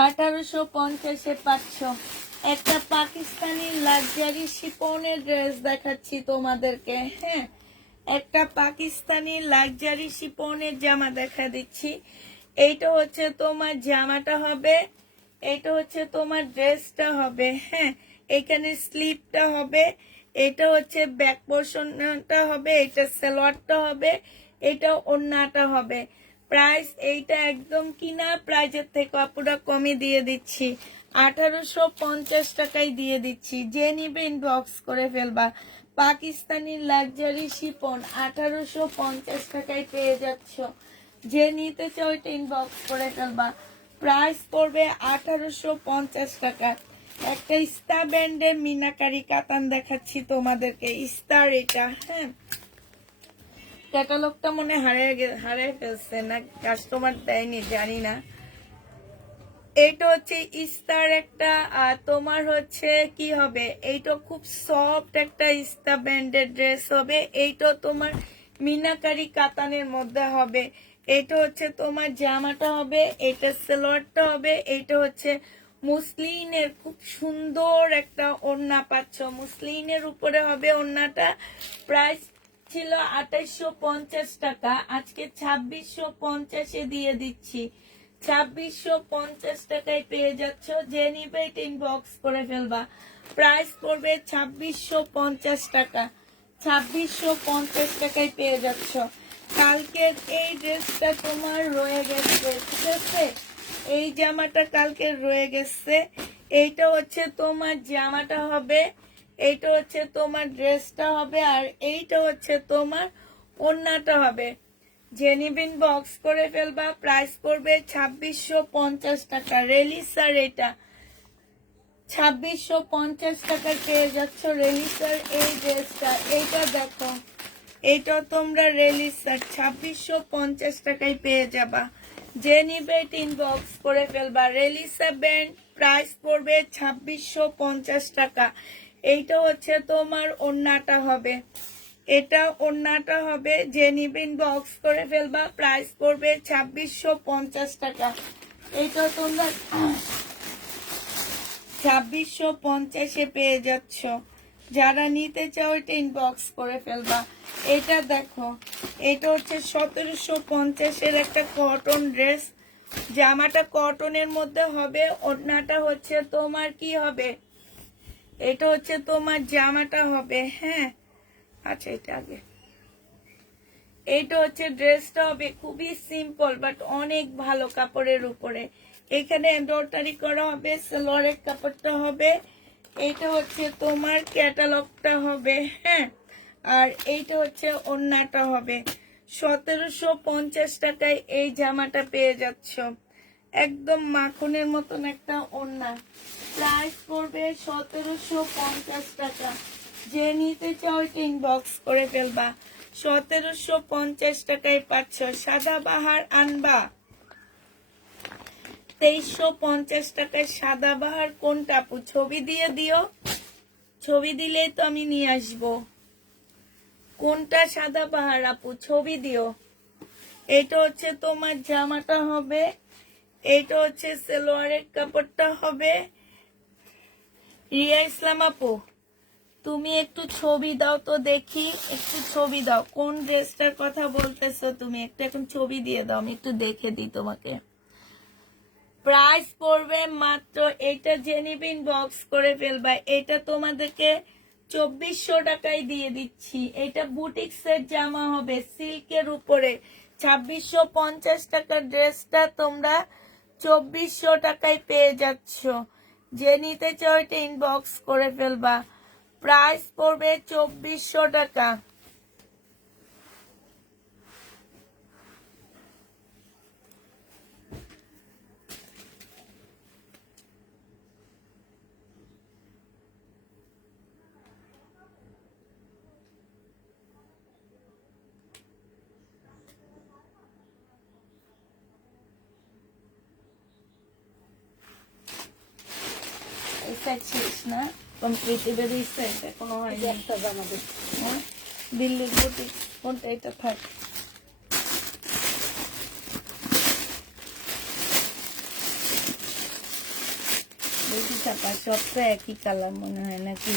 1850-এ পাচ্ছ। একটা পাকিস্তানি লাক্সারি শিফনের ড্রেস দেখাচ্ছি তোমাদেরকে, হ্যাঁ একটা পাকিস্তানি লাক্সারি শিফনের জামা দেখা দিচ্ছি। এইটা হচ্ছে তোমার জামাটা হবে, এটা হচ্ছে তোমার ড্রেসটা হবে, হ্যাঁ এখানে স্লিপটা হবে, এটা হচ্ছে ব্যাক পোর্শনটা হবে, এটা সালোয়ারটা হবে, এটা ওড়নাটা হবে। প্রাইস এইটা একদম কিনা প্রাইজের থেকে পুরো কমে দিয়ে দিচ্ছি, 1850 টাকায় দিয়ে দিচ্ছি। যে নিবে ইনবক্স করে ফেলবা। পাকিস্তানি লাক্সারি শিফন 1850 টাকায় পেয়ে যাচ্ছ। যে নিতে চাও এটা ইনবক্স করে ফেলবা। প্রাইস পড়বে 1850 টাকা। একটা স্টার ব্র্যান্ডের মিনাকারি কাতান দেখাচ্ছি তোমাদেরকে, স্টার এটা, হ্যাঁ ক্যাটালগটা মনে হারিয়ে ফেলছে না, কাস্টমার দেয়নি জানি না। এইটা হচ্ছে স্টার একটা, তোমার হচ্ছে কি হবে, এইটা খুব সফট একটা স্টার ব্র্যান্ডের ড্রেস হবে। এইটা তোমার মিনাকারি কাতানের মধ্যে হবে। এটা হচ্ছে তোমার জামাটা হবে, এটা সালোয়ারটা হবে, এটা হচ্ছে মুসলিনের খুব সুন্দর একটা ওড়না পাচ্ছ, মুসলিনের উপরে হবে ওড়নাটা। প্রাইস ছিল 2850 টাকা, আজকে 2650-এ দিয়ে দিচ্ছি। 2650 টাকায় পেয়ে যাচ্ছ। যে নিবে এটা ইনবক্স করে ফেলবা। প্রাইস পড়বে 2650 টাকা। 2650 টাকায় পেয়ে যাচ্ছ। কালকের এই ড্রেসটা তোমার রয়ে গেছে, ঠিক আছে এই জামাটা কালকে রয়ে গেছে। এইটা হচ্ছে তোমার জামাটা হবে, এইটা হচ্ছে তোমার ড্রেসটা হবে, আর এইটা হচ্ছে তোমার ওড়নাটা হবে। যে নিবেন বক্স করে ফেলবা। প্রাইস পড়বে 2650 টাকা। রেলিসার এটা 2650 টাকা পেয়ে যাচ্ছ। রেলিসার এই ড্রেসটা, এইটা দেখো, এইটা তোমরা রেলিসার 2650 টাকায় পেয়ে যাবা। যে নিবে ইনবক্স করে ফেলবা। রেলিসা ব্যান্ড প্রাইস পড়বে 2650 টাকা। এইটা হচ্ছে তোমার ওড়নাটা হবে, এটা ওড়নাটা হবে। যে নিবে ইনবক্স করে ফেলবা, প্রাইস পড়বে 2650 টাকা। এইটা তোমরা 2650-এ পেয়ে যাচ্ছ। যারা নিতে চাও এটা ইনবক্স করে ফেলবা। এটা দেখো, এটা হচ্ছে 1750-এর একটা কটন ড্রেস। জামাটা কটনের মধ্যে হবে, ওড়নাটা হচ্ছে তোমার কি হবে, এটা হচ্ছে তোমার জামাটা হবে। হ্যাঁ, আচ্ছা এটা আগে, এইটা হচ্ছে ড্রেসটা হবে খুবই সিম্পল বাট অনেক ভালো কাপড়ের উপরে। এখানে এমব্রয়ডারি করা হবে, সালোয়ারের কাপড়টা হবে। এইটা হচ্ছে তোমার ক্যাটালগটা হবে। হ্যাঁ, আর এইটা হচ্ছে ওড়নাটা হবে। 1750 টাকায় এই জামাটা পেয়ে যাচ্ছ, একদম মাখনের মতন একটা ওড়না। প্রাইস পড়বে 1750 টাকা। যে নিতে চাও এটা ইনবক্স করে ফেলবা। 1750 টাকায় পাচ্ছ। সাদাবাহার আনবা 2350 টাকায়। সাদাবাহার কোনটা আপু, ছবি দিয়ে দিও, ছবি দিলেই তো আমি নিয়ে আসবো। কোনটা সাদাবাহার আপু, ছবি দিও। এটা হচ্ছে তোমার জামাটা হবে, এইটা হচ্ছে সালোয়ারের কাপড়টা হবে। রিয়া ইসলাম আপু, তুমি একটু ছবি দাও তো দেখি, একটু ছবি দাও। কোন ড্রেসটার কথা বলতেছো তুমি, একটু এখন ছবি দিয়ে দাও, আমি একটু দেখে দিই তোমাকে। প্রাইস পড়বে মাত্র, এটা জেনিবিন বক্স করে ফেলবা। এটা তোমাদেরকে 2400 টাকায় দিয়ে দিচ্ছি। এটা বুটিক্সের জামা হবে সিল্কের উপরে। 2650 টাকার ড্রেসটা তোমরা 2400 টাকায় পেয়ে যাচ্ছ। যে নিতে চাও এটা ইনবক্স করে ফেলবা। প্রাইস পড়বে 2400 টাকা। শেষ না, কমপ্লিট বেরিয়েছে, এখনো হয়নি। একটা জামা দেখছি। হ্যাঁ, দিল্লির বুটিক কোনটা, এটা থাক। বেশি টাকা, সব তো একই কালার মনে হয় নাকি?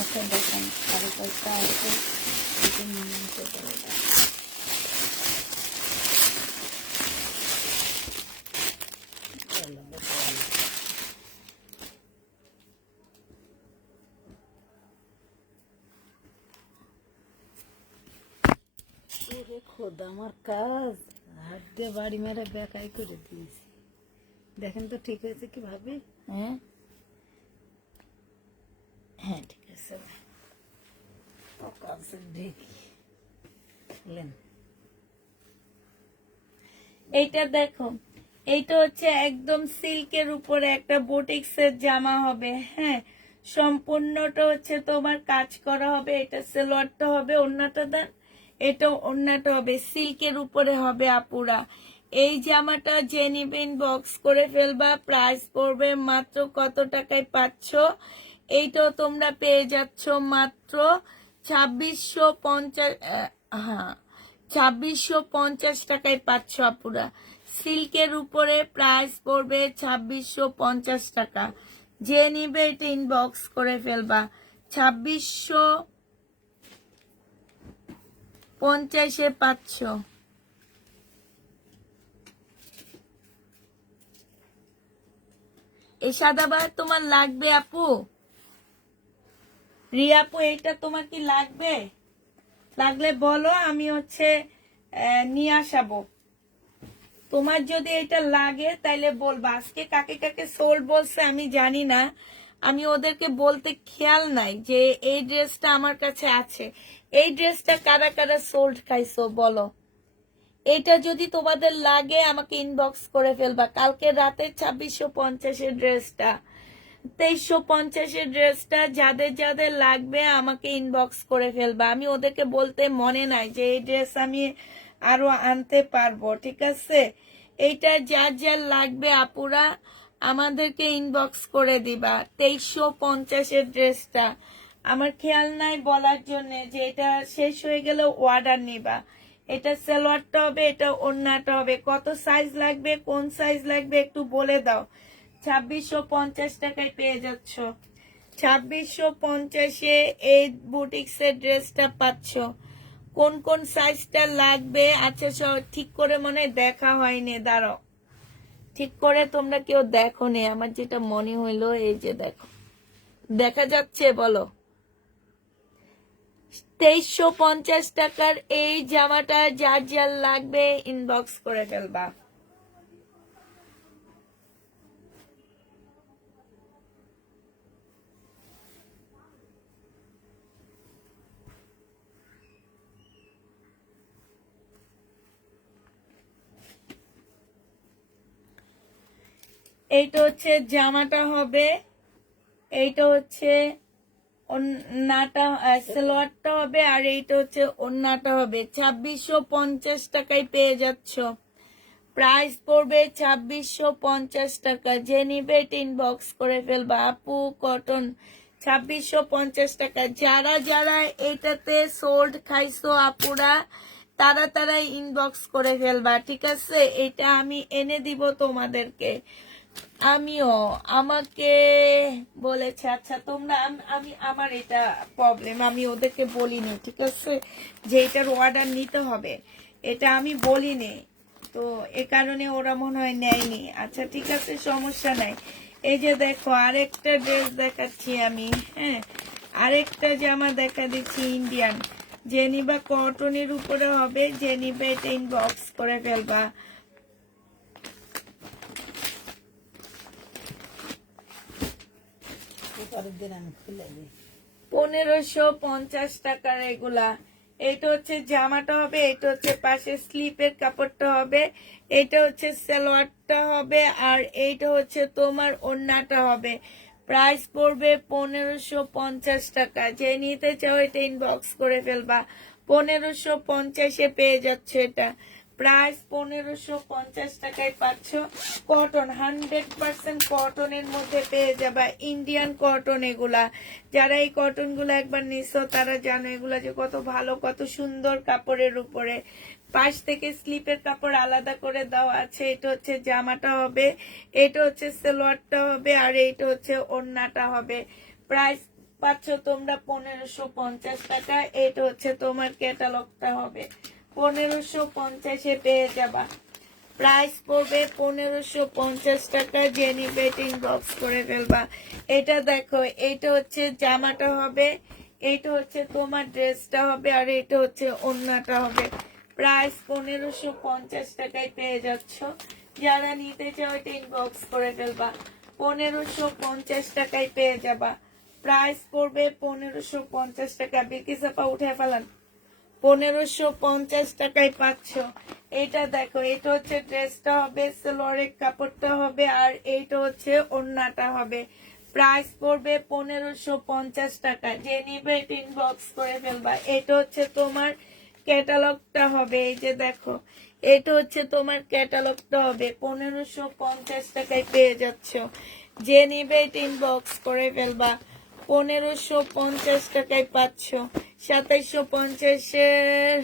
আচ্ছা দেখেন আরো কয়েকটা আছে, এটা নিয়ে নিতে পারবে। ওরে খোদা, আমার কাজ হাত দিয়ে বাড়ি মেরে বেকাই করে দিয়েছি। দেখেন তো ঠিক হয়েছে কি ভাবি? হ্যাঁ হ্যাঁ ঠিক আছে। ও কাছে দেখি লেন। এইটা দেখো, এইটা হচ্ছে একদম সিল্কের উপরে একটা বুটিক্সের জামা হবে। হ্যাঁ, সম্পূর্ণটা হচ্ছে তোমার কাজ করা হবে। এটা সালোয়ারটা হবে, ওড়নাটা দেন, এটা ওড়নাটা হবে, সিল্কের উপরে হবে আপুরা। এই জামাটা যে নিবেন বক্স করে ফেলবা। প্রাইস পড়বে মাত্র কত টাকায় পাচ্ছ, এইটাও তোমরা পেয়ে যাচ্ছ মাত্র 2650। হ্যাঁ, 2650 টাকায় পাচ্ছ আপুরা। সিল্কের উপরে প্রাইস পড়বে 2650 টাকা। যে নিবে এটা ইনবক্স করে ফেলবা। 2650-এ পাচ্ছ। এই সাদাবাহার তোমার লাগবে আপু? রিয়া আপু, এটা তোমার কি লাগবে? লাগলে বলো, আমি হচ্ছে নিয়ে আসাবো। তোমার যদি এটা লাগে তাইলে বলবা। আজকে কাকে কাকে সোল্ড বলছে আমি জানি না, আমি ওদেরকে বলতে খেয়াল নাই যে এই ড্রেসটা আমার কাছে আছে। এই ড্রেসটা কারা কারা সোল্ড খাইছো বলো। এটা যদি তোমাদের লাগে আমাকে ইনবক্স করে ফেলবা। কালকে রাতে 2650-এর ড্রেসটা 2350 ড্রেসটা যাদের যাদের লাগবে আমাকে ইনবক্স করে ফেলবা। আমি ওদেরকে বলতে মনে নাই যে এই ড্রেস আমি আরো আনতে পারবো, ঠিক আছে? এইটা যার যার লাগবে আপুরা আমাদেরকে ইনবক্স করে দিবা। 2350 ড্রেসটা আমার খেয়াল নাই বলার জন্য যে এটা শেষ হয়ে গেলে অর্ডার নিবা। এটা সালোয়ারটা হবে, এটা ওড়নাটা হবে। কত সাইজ লাগবে, কোন সাইজ লাগবে একটু বলে দাও। 2650 টাকায় পেয়ে যাচ্ছ। 2650-এ এই বুটিক্সের ড্রেসটা পাচ্ছ। কোন কোন সাইজটা লাগবে? আচ্ছা ঠিক করে মনে হয় দেখা হয়নি, দাঁড়াও ঠিক করে তোমরা কেউ দেখো নি। আমার যেটা মনে হইলো এই যে দেখো, দেখা যাচ্ছে বলো। 2350 টাকার এই জামাটা যার যার লাগবে ইনবক্স করে ফেলবা। এইটা হচ্ছে জামাটা হবে, এইটা হচ্ছে ওন্নাটা, সালোয়ারটা হবে, আর এইটা হচ্ছে ওন্নাটা হবে। 2650 টাকায় পেয়ে যাচ্ছ। প্রাইস পড়বে 2650 টাকা। যে নিবে ইনবক্স করে ফেলবা। আপু কটন 2650 টাকা। যারা যারা এটাতে সোল্ড খাইছো আপুরা তারা তারা ইনবক্স করে ফেলবা, ঠিক আছে? এটা আমি এনে দিব তোমাদেরকে। আমিও আমাকে বলেছে, আচ্ছা তোমরা আমি আমার এটা প্রবলেম, আমি ওদেরকে বলিনি, ঠিক আছে, যে এটার অর্ডার নিতে হবে, এটা আমি বলিনি, তো এ কারণে ওরা মনে হয় নেয়নি। আচ্ছা ঠিক আছে, সমস্যা নাই। এই যে দেখো আরেকটা ড্রেস দেখাচ্ছি আমি, হ্যাঁ আরেকটা জামা দেখা দিচ্ছি ইন্ডিয়ান। যে নিবা কটনের উপরে হবে, যে নিবে এটা ইনবক্স করে ফেলবা। 1550 টাকার এগুলা। এটা হচ্ছে জামাটা হবে, এটা হচ্ছে পাশে স্লিপের কাপড়টা হবে, এটা হচ্ছে সালোয়ারটা হবে, আর এইটা হচ্ছে তোমার ওড়নাটা হবে। প্রাইস পড়বে 1550 টাকা। যে নিতে চাও এটা ইনবক্স করে ফেলবা। 1550-এ পেয়ে যাচ্ছে এটা। প্রাইস 1550 টাকায় পাচ্ছ। কটন 100% কটনের মধ্যে পেয়ে যাবা, ইন্ডিয়ান কটন এগুলা। যারা এই কটন গুলা একবার নিছো তারা জানো এগুলা যে কত ভালো, কত সুন্দর কাপড়ের উপরে। পাশ থেকে স্লিপের কাপড় আলাদা করে দেওয়া আছে। এটা হচ্ছে জামাটা হবে, এটা হচ্ছে সালোয়ারটা হবে, আর এইটা হচ্ছে ওড়নাটা হবে। প্রাইস পাচ্ছ তোমরা 1550 টাকা। এটা হচ্ছে তোমার ক্যাটালগটা হবে। 1550-এ পেয়ে যাবা। প্রাইস পড়বে 1550 টাকা। যে নিবে ইনবক্স করে ফেলবা। এটা দেখো, এটা হচ্ছে জামাটা হবে, এটা হচ্ছে তোমার ড্রেসটা হবে, আর এটা হচ্ছে ওড়নাটা হবে। প্রাইস 1550 টাকায় পেয়ে যাচ্ছ। যারা নিতে চাও এটা ইনবক্স করে ফেলবা। 1550 টাকায় পেয়ে যাবা। প্রাইস পড়বে 1550 টাকা। বিকিসাপা উঠে ফেলান। 1550 টাকায় পাচ্ছ। এটা দেখো, এটা হচ্ছে ড্রেসটা হবে, সালোয়ারের কাপড়টা হবে, আর এইটা হচ্ছে ওড়নাটা হবে। প্রাইস পড়বে 1550 টাকা। যে নিবে ইনবক্স করে ফেলবা। এটা হচ্ছে তোমার ক্যাটালগটা হবে। এই যে দেখো, এটা হচ্ছে তোমার ক্যাটালগটা হবে। 1550 টাকায় পেয়ে যাচ্ছ। যে নিবে ইনবক্স করে ফেলবা। 1550 টাকায় পাচ্ছ। 2750-এর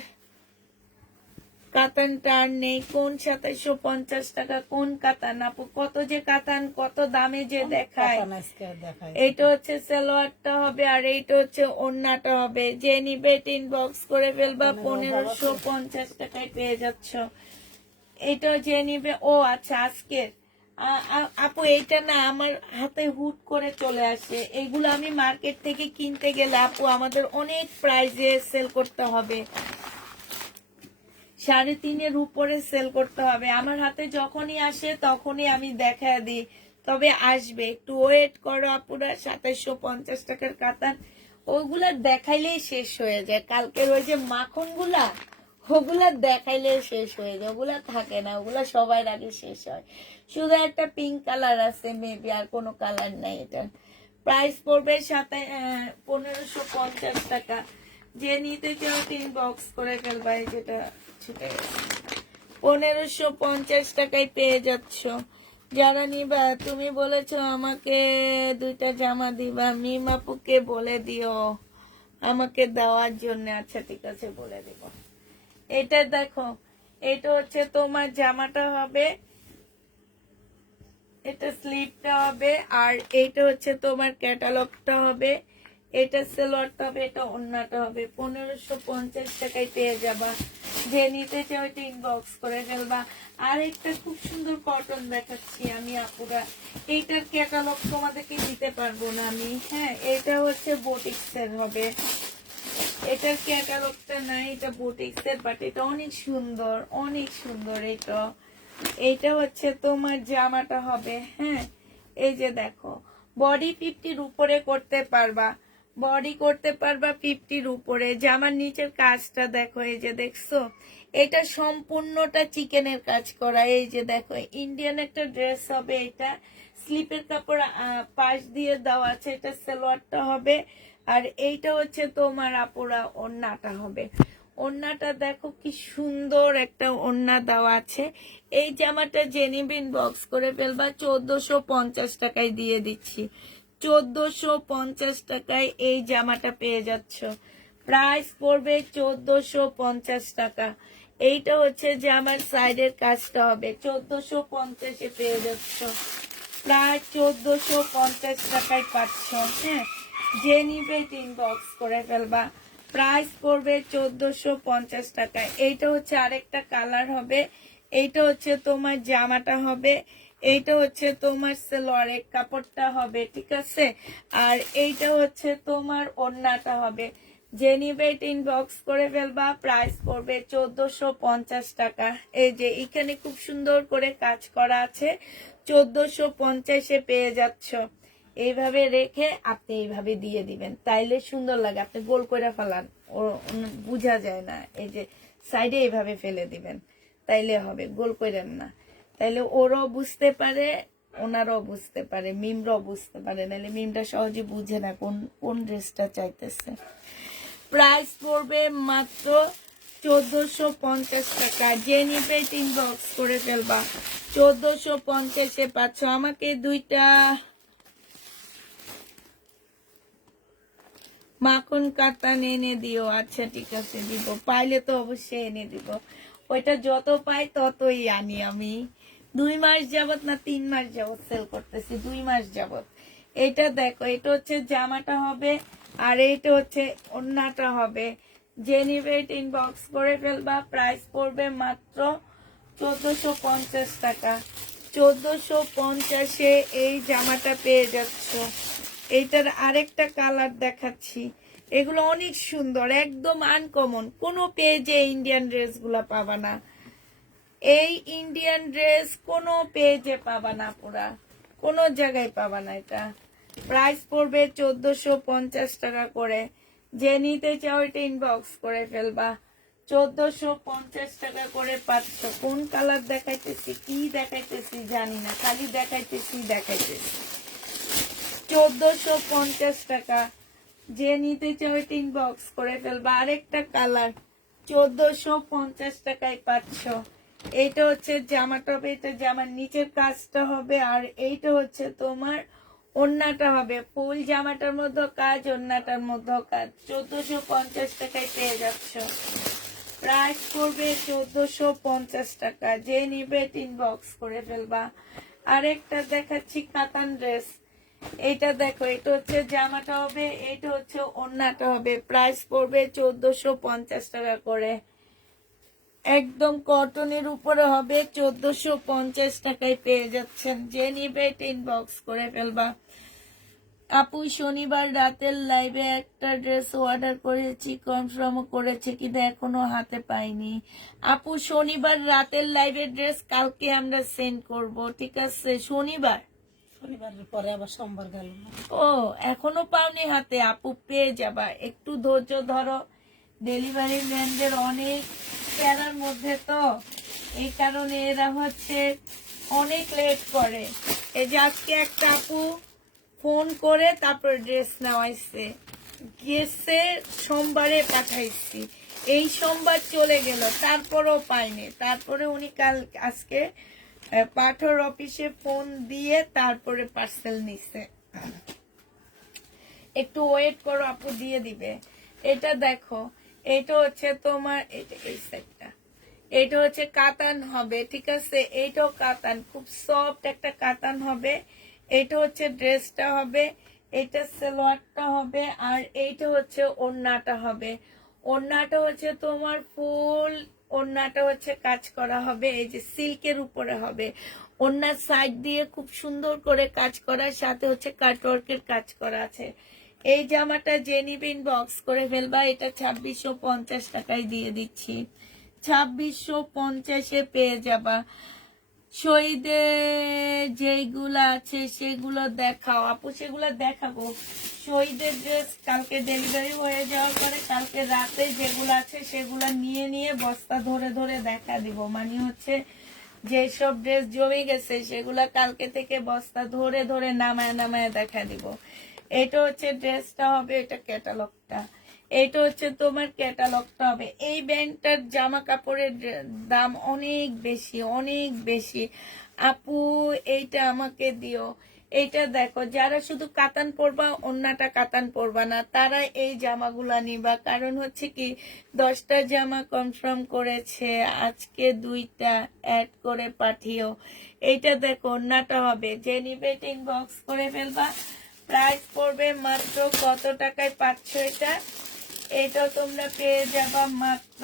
কাতানটা আর নেই। কোন 2750 টাকা, কোন কাতান আপু? কত যে কাতান, কত দামে যে দেখায়। এইটা হচ্ছে সালোয়ারটা হবে, আর এইটা হচ্ছে ওড়নাটা হবে। যে নিবে ইনবক্স করে ফেলবা। 1550 টাকায় পেয়ে যাচ্ছ। এটা যে নিবে, ও আচ্ছা আজকের আপু এইটা না আমার হাতে হুট করে চলে আসে। এগুলো আমি মার্কেট থেকে কিনতে গেলে আপু আমাদের অনেক প্রাইজে সেল করতে হবে, 3.5-এর উপরে সেল করতে হবে। আমার হাতে যখনই আসে তখনই আমি দেখা দিই, তবে আসবে, একটু ওয়েট করো আপুরা। 2750 টাকার কাতান, ওগুলা দেখাইলেই শেষ হয়ে যায়। কালকের ওই যে মাখন গুলা, ওগুলা দেখাইলে শেষ হয়ে যায়, ওগুলা থাকে না, ওগুলা সবার আগে শেষ হয়। শুধু একটা পিঙ্ক কালার আছে মেবি, আর কোনো কালার নাই। এটা প্রাইস পড়বে 1550 টাকা। যে নিতে চাও 3 বক্স করে ফেলবা। এই যেটা ছুটে গেছে, 1550 টাকায় পেয়ে যাচ্ছ। যারা নিবা, তুমি বলেছো আমাকে 2টা জামা দিবা, মিম আপুকে বলে দিও আমাকে দেওয়ার জন্য। আচ্ছা ঠিক আছে, বলে দিব। এটা দেখো, এটা হচ্ছে তোমার জামাটা হবে, এটা স্লিপটা হবে, আর এইটা হচ্ছে তোমার ক্যাটালগটা হবে, এটা সেলোয়ারটা হবে, এটা ওড়নাটা হবে। 1550 টাকায় পেয়ে যাবা। যে নিতে চাও 3 বক্স করে ফেলবা। আর একটা খুব সুন্দর কটন দেখাচ্ছি আমি আপুরা, এইটার ক্যাটালগ তোমাদেরকে দিতে পারবো না আমি। হ্যাঁ, এটা হচ্ছে বুটিক্সের হবে, এটার ক্যাটালগটা নাই, এটা বুটিক্সের, বাট এটা অনেক সুন্দর, অনেক সুন্দর। এইটা হচ্ছে তোমার জামাটা হবে। হ্যাঁ, এই যে দেখো, বডি 50-র উপরে করতে পারবা, বডি করতে পারবা 50-র উপরে। জামার নিচের কাজটা দেখো, এই যে দেখছো, এটা সম্পূর্ণটা চিকেনের কাজ করা। এই যে দেখো, ইন্ডিয়ান একটা ড্রেস হবে। এটা স্লিপের কাপড় পাশ দিয়ে দেওয়া আছে, এটা সালোয়ারটা হবে। আর এইটা হচ্ছে তোমার আপুরা ওড়নাটা হবে। ওড়নাটা দেখো কি সুন্দর একটা ওড়না দেওয়া আছে। এই জামাটা জেনিবিন বক্স করে ফেলবা, 1450 টাকায় দিয়ে দিচ্ছি। 1450 টাকায় এই জামাটা পেয়ে যাচ্ছ। প্রাইস পড়বে 1450 টাকা। এইটা হচ্ছে জামার সাইডের কাজটা হবে, 1450-এ পেয়ে যাচ্ছ। প্রায় 1450 টাকায় পাচ্ছ। হ্যাঁ, যে নিবে 3 বক্স করে ফেলবা। প্রাইস পড়বে 1450 টাকায়। এইটা হচ্ছে আরেকটা কালার হবে, এইটা হচ্ছে তোমার জামাটা হবে, এইটা হচ্ছে তোমার সেলোয়ারের কাপড়টা হবে, ঠিক আছে। আর এইটা হচ্ছে তোমার ওড়নাটা হবে। যে নিবে 3 বক্স করে ফেলবা। প্রাইস পড়বে 1450 টাকা। এই যে এখানে খুব সুন্দর করে কাজ করা আছে, 1450-এ পেয়ে যাচ্ছ। এইভাবে রেখে আপনি এইভাবে দিয়ে দিবেন, তাইলে সুন্দর লাগে। আপনি গোল করে ফেলান, ও বোঝা যায় না। এই যে সাইডে এইভাবে ফেলে দিবেন, তাইলে হবে, গোল করেন না। তাইলে ওরাও বুঝতে পারে, ওনারাও বুঝতে পারে, মিমরাও বুঝতে পারে, নাহলে মিমটা সহজে বুঝে না কোন কোন ড্রেসটা চাইতেছে। প্রাইস পড়বে মাত্র 1450 টাকা। যে নিবে 3 বক্স করে ফেলবা। 1450-এ পাচ্ছ। আমাকে 2টা মাখন কাতান এনে দিও। আচ্ছা ঠিক আছে, দিব, পাইলে তো অবশ্যই এনে দিব। ওইটা যত পাই ততই আনি আমি। 2 মাস যাবত না 3 মাস যাবত সেল করতেছি, 2 মাস যাবত। এটা দেখো, এটা হচ্ছে জামাটা হবে, আর এইটা হচ্ছে ওড়নাটা হবে। যে নিবে 3 বক্স করে ফেলবা। প্রাইস পড়বে মাত্র 1450 টাকা। 1450-এ এই জামাটা পেয়ে যাচ্ছ। এইটার আরেকটা কালার দেখাচ্ছি, এগুলো অনেক সুন্দর, একদম আনকমন। কোনো পেজে ইন্ডিয়ান ড্রেস গুলা পাবা না, এই ইন্ডিয়ান ড্রেস কোনো পেজে পাবা না, পুরা কোনো জায়গায় পাবা না। এটা প্রাইস পড়বে 1450 টাকা করে। যে নিতে চাও এটা ইনবক্স করে ফেলবা। 1450 টাকা করে পাচ্ছ। কোন কালার দেখাইতেছি, কি দেখাইতেছি জানি না, খালি দেখাইতেছি। 1450 টাকা। যে নিতে চাও 3 বক্স করে ফেলবা। আরেকটা কালার 1450 টাকায় পাচ্ছ। এইটা হচ্ছে জামাটা হবে, এটা জামার নিচের কাজটা হবে, আর এইটা হচ্ছে তোমার ওড়নাটা হবে। ফুল জামাটার মধ্যে কাজ, ওড়নাটার মধ্যে কাজ। 1450 টাকায় পেয়ে যাচ্ছ। প্রাইস করবে 1450 টাকা। যে নিবে 3 বক্স করে ফেলবা। আরেকটা দেখাচ্ছি কাতান ড্রেস। এইটা দেখো, এটা হচ্ছে জামাটা হবে, এইটা হচ্ছে ওড়নাটা হবে। প্রাইস পড়বে 1450 টাকা করে। একদম কটনের উপরে হবে, 1450 টাকায় পেয়ে যাচ্ছেন। যে নিবে 3 বক্স করে ফেলবা। আপু শনিবার রাতের লাইভে একটা ড্রেস অর্ডার করেছি, কনফার্ম করেছে কিন্তু এখনো হাতে পাইনি। আপু শনিবার রাতের লাইভের ড্রেস কালকে আমরা সেন্ড করব, ঠিক আছে? শনিবারের পরে আবার সোমবার গেল না। ও, এখনো পাওনি হাতে? আপু পেয়ে যাবা, একটু ধৈর্য ধরো। ডেলিভারি ম্যানদের অনেক প্যারার মধ্যে তো, এই কারণে এরা হচ্ছে অনেক লেট করে। এই যে আজকে একটা আপু ফোন করে তারপর ড্রেস নেওয়াইছে, গেছে সোমবারে পাঠাইছি, এই সোমবার চলে গেল, তারপরেও পাইনি। তারপরে উনি কাল আজকে পাঠর অফিসে ফোন দিয়ে তারপরে পার্সেল নিছে। একটু ওয়েট করো আপু, দিয়ে দিবে। এটা দেখো, এটা হচ্ছে তোমার এই সেটটা, এটা হচ্ছে কাতান হবে, ঠিক আছে? এইটাও কাতান, খুব সফট একটা কাতান হবে। এটা হচ্ছে ড্রেসটা হবে, এটা সালোয়ারটা হবে, আর এইটা হচ্ছে ওড়নাটা হবে। ওড়নাটা হচ্ছে তোমার ফুল, ওড়নাটা হচ্ছে কাজ করা হবে, এই যে সিল্কের উপরে হবে। ওড়নার সাইড দিয়ে খুব সুন্দর করে কাজ করার সাথে হচ্ছে কাটওয়ার্কের কাজ করা আছে। এই জামাটা যে নিবে ইনবক্স করে ফেলবা, এটা 2650 টাকায় দিয়ে দিচ্ছি। 2650-এ পেয়ে যাবা। শহীদে যেগুলা আছে সেগুলো দেখাও আপু, সেগুলো দেখাবো। শহীদের ড্রেস কালকে ডেলিভারি হয়ে যাওয়ার পরে কালকে রাতে যেগুলো আছে সেগুলো নিয়ে নিয়ে বস্তা ধরে ধরে দেখা দিব। মানে হচ্ছে যেসব ড্রেস জমে গেছে সেগুলা কালকে থেকে বস্তা ধরে ধরে নামায় নামায় দেখা দিব। এটা হচ্ছে ড্রেসটা হবে, এটা ক্যাটালগটা, এটা হচ্ছে তোমার ক্যাটালগটা হবে। এই ব্যান্ডটার জামা কাপড়ের দাম অনেক বেশি, অনেক বেশি। আপু এইটা আমাকে দিও। এইটা দেখো, যারা শুধু কাতান পরবা, অন্যটা কাতান পরবা না, তারা এই জামাগুলা নিবা। কারণ হচ্ছে কি, 10টা জামা কনফার্ম করেছে, আজকে 2টা অ্যাড করে পাঠিও। এইটা দেখো, অন্যটা হবে, যে নিবে ইনবক্স করে ফেলবা। প্রাইস পড়বে মাত্র কত টাকায় পাচ্ছ এটা? এটা তোমরা পেয়ে যাবা মাত্র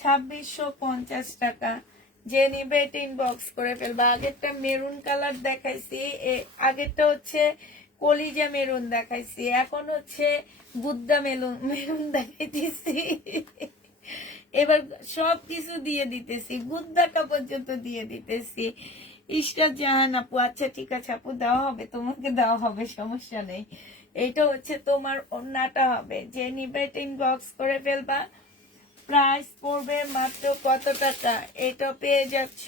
2650 টাকা। যে নিবে এটা ইনবক্স করে ফেলবা। আগেরটা মেরুন কালার দেখাইছি, আগেরটা হচ্ছে কলিজা মেরুন দেখাইছি, এখন হচ্ছে গুদ্দা মেরুন মেরুন দেখাইতেছি। এবার সব কিছু দিয়ে দিতেছি, গুদ্দাটা পর্যন্ত দিয়ে দিতেছি। ইশরাত জাহান আপু, আচ্ছা ঠিক আছে আপু, দেওয়া হবে, তোমাকে দেওয়া হবে, সমস্যা নেই। এটা হচ্ছে তোমার ওড়নাটা হবে, যে নিবে ইনবক্স করে ফেলবা। প্রাইস পড়বে মাত্র কত টাকা? এটা পেয়ে যাচ্ছ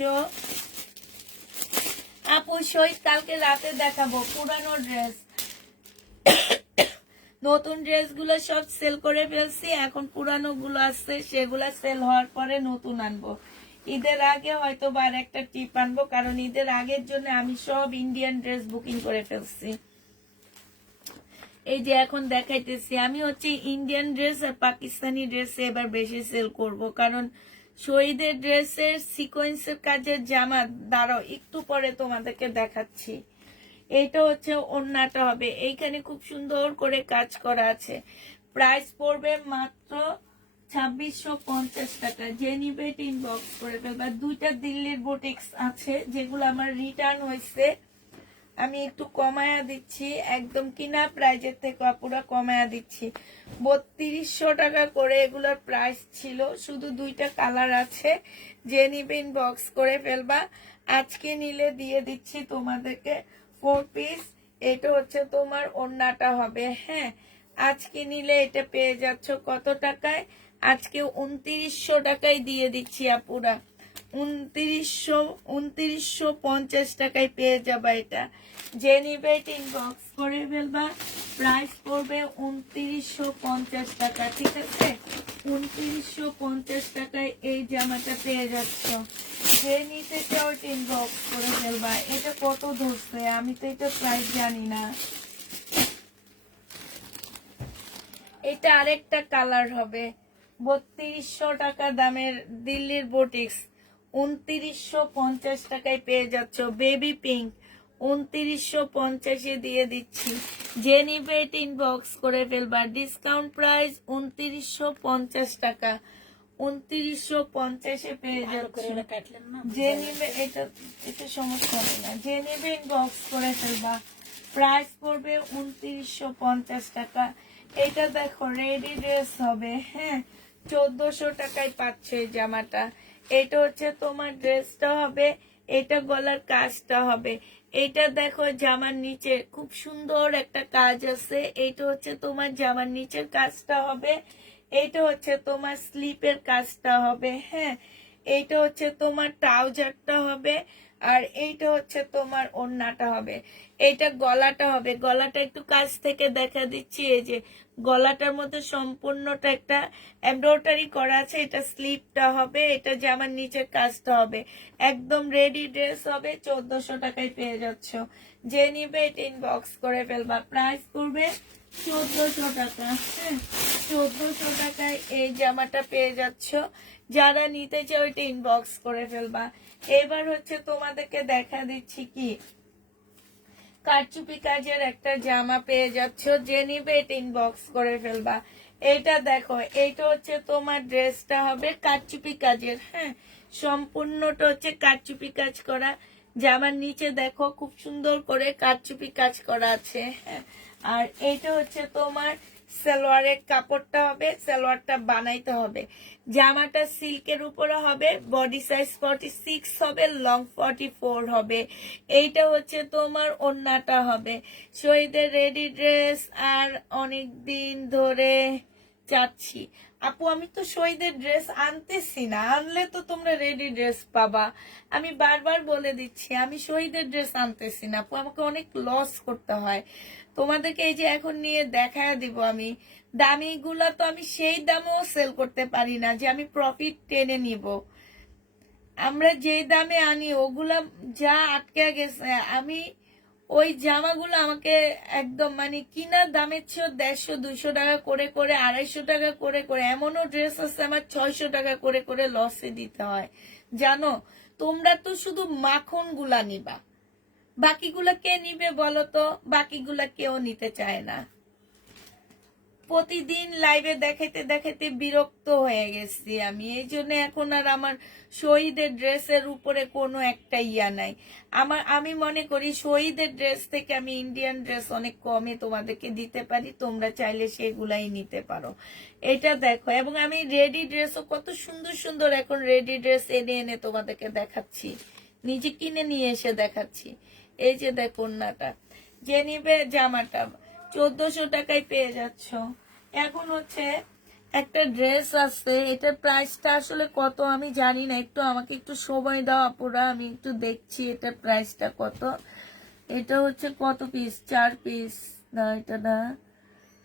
আপু। শহীদ কালকে রাতে দেখাবো পুরানো ড্রেস, নতুন ড্রেসগুলো সব সেল করে ফেলছি, এখন পুরানো গুলো আসছে, সেগুলা সেল হওয়ার পরে নতুন আনবো। ঈদের আগে হয়তো আর একটা টিপ আনবো, কারণ ঈদের আগের জন্য আমি সব ইন্ডিয়ান ড্রেস বুকিং করে ফেলছি। এই যে এখন দেখাইতেছি, আমি হচ্ছে ইন্ডিয়ান ড্রেস আর পাকিস্তানি ড্রেস এবার বেশি সেল করব, কারণ শহীদের ড্রেসের সিকোয়েন্সের কাজের জামা দাঁড়াও একটু পরে তোমাদেরকে দেখাচ্ছি। এইটা হচ্ছে ওড়নাটা হবে, এইখানে খুব সুন্দর করে কাজ করা আছে। প্রাইস পড়বে মাত্র 2650 টাকা। যে নিবে ইনবক্স করে ফেলবা। 2টা দিল্লির বুটিক্স আছে যেগুলো আমার রিটার্ন হয়েছে, আমি একটু কমায়া দিচ্ছি, একদম কিনা প্রাইজের থেকে পুরো কমায়া দিচ্ছি। 3200 টাকা করে এগুলোর প্রাইস ছিল, শুধু 2টা কালার আছে। যে নিবে ইনবক্স করে ফেলবা। আজকে নিলে দিয়ে দিচ্ছি তোমাদেরকে 4 পিস। এটা হচ্ছে তোমার ওড়নাটা হবে, হ্যাঁ। আজকে নিলে এটা পেয়ে যাচ্ছ কত টাকায়? আজকে 2900 টাকায় দিয়ে দিচ্ছি আপুরা। 2950 টাকায় পেয়ে যাবা এটা। যে নিবে ইনবক্স করে ফেলবা। প্রাইস পড়বে 2950 টাকা, ঠিক আছে? 2950 টাকায় এই জামাটা পেয়ে যাচ্ছ। যে নিতে চাও ইনবক্স করে ফেলবা। এটা কত ধরছে আমি তো এটা প্রাইস জানি না। এটা আরেকটা কালার হবে, 3200 টাকা দামের দিল্লির বুটিক্স 2950 টাকায় পেয়ে যাচ্ছ। বেবি পিঙ্ক 2950-এ দিয়ে দিচ্ছি। যে নিবে ইনবক্স করে ফেলবা। ডিসকাউন্ট প্রাইস 2950 টাকা। 2950-এ পেয়ে যাচ্ছে। যে নিবে এটা সমস্যা হবে না। যে নিবে ইনবক্স করে ফেলবা। প্রাইস পড়বে 2950 টাকা। এটা দেখো রেডি ড্রেস হবে, হ্যাঁ। 1400 টাকায় পাচ্ছ এই জামাটা। এটা হচ্ছে তোমার ড্রেসটা হবে, এটা গলার কাজটা হবে। এটা দেখো জামার নিচে খুব সুন্দর একটা কাজ আছে, এটা হচ্ছে তোমার জামার নিচের কাজটা হবে। এইটা হচ্ছে তোমার স্লিপের কাজটা হবে, হ্যাঁ। এইটা হচ্ছে তোমার ট্রাউজারটা হবে, আর এইটা হচ্ছে তোমার ওড়নাটা হবে। এইটা গলাটা হবে, গলাটা একটু কাছ থেকে দেখা দিচ্ছি। এই যে গলাটার মধ্যে সম্পূর্ণটা একটা এমব্রয়ডারি করা আছে। এটা স্লিপটা হবে, এটা জামার নিচের কাজটা হবে। একদম রেডি ড্রেস হবে, 1400 টাকায় পেয়ে যাচ্ছ। যে নিবে এটা ইনবক্স করে ফেলবা। প্রাইস পড়বে 1400 টাকা, হ্যাঁ। 1400 টাকায় এই জামাটা পেয়ে যাচ্ছ। যারা নিতে চাও এটা ইনবক্স করে ফেলবা। এবার হচ্ছে তোমাদেরকে দেখা দিচ্ছি কি কারচুপি কাজের একটা জামা পেয়ে যাচ্ছ। যে নিবে এটা ইনবক্স করে ফেলবা। এটা দেখো, এইটা হচ্ছে তোমার ড্রেসটা হবে কারচুপি কাজের, হ্যাঁ। সম্পূর্ণটা হচ্ছে কারচুপি কাজ করা। জামার নিচে দেখো খুব সুন্দর করে কারচুপি কাজ করা আছে, হ্যাঁ। আর এইটা হচ্ছে তোমার সালোয়ারের কাপড়টা হবে, সালোয়ারটা বানাইতে হবে। জামাটা সিল্কের উপরে হবে, বডি সাইজ 46 হবে, লং 44 হবে। এইটা হচ্ছে তোমার ওড়নাটা হবে। শহীদের রেডি ড্রেস আর অনেক দিন ধরে চাচ্ছি। আপু আমি তো শহীদের ড্রেস আনতেছি না, আনলে তো তোমরা রেডি ড্রেস পাবা। আমি বারবার বলে দিচ্ছি আমি শহীদের ড্রেস আনতেছি না আপু, আমাকে অনেক লস করতে হয়। তোমাদেরকে এই যে এখন নিয়ে দেখায় দিব আমি। দামিগুলা তো আমি সেই দামেও সেল করতে পারি না যে আমি প্রফিট টেনে নিব। আমরা যে দামে আনি ওগুলা যা আটকে গেছে, আমি ওই জামাগুলো আমাকে একদম মানে কিনা দামের চেয়েও 150-200 টাকা করে করে, 250 টাকা করে করে, এমনও ড্রেস আছে আমার 600 টাকা করে করে লসে দিতে হয়। জানো, তোমরা তো শুধু মাখন গুলা নিবা, বাকিগুলা কে নিবে বলো তো? বাকিগুলা কেউ নিতে চায় না। প্রতিদিন লাইভে দেখাইতে দেখাইতে বিরক্ত হয়ে গেছি আমি। এই জন্য এখন আর আমার শহীদের ড্রেসের উপরে কোনো একটা ইয়া নাই। আমি মনে করি শহীদের ড্রেস থেকে আমি ইন্ডিয়ান ড্রেস অনেক কমে তোমাদেরকে দিতে পারি, তোমরা চাইলে সেগুলাই নিতে পারো। এটা দেখো, এবং আমি রেডি ড্রেসও কত সুন্দর সুন্দর এখন রেডি ড্রেস এনে এনে তোমাদেরকে দেখাচ্ছি, নিজে কিনে নিয়ে এসে দেখাচ্ছি। এই যে দেখো ওড়নাটা, যে নিবে জামাটা 1400 টাকায় পেয়ে যাচ্ছ। এখন হচ্ছে একটা ড্রেস আছে, এটার প্রাইসটা আসলে কত আমি জানি না, একটু আমাকে একটু সময় দাও আপুরা, আমি একটু দেখছি এটার প্রাইসটা কত। এটা হচ্ছে কত পিস, 4 পিস না, এটা না,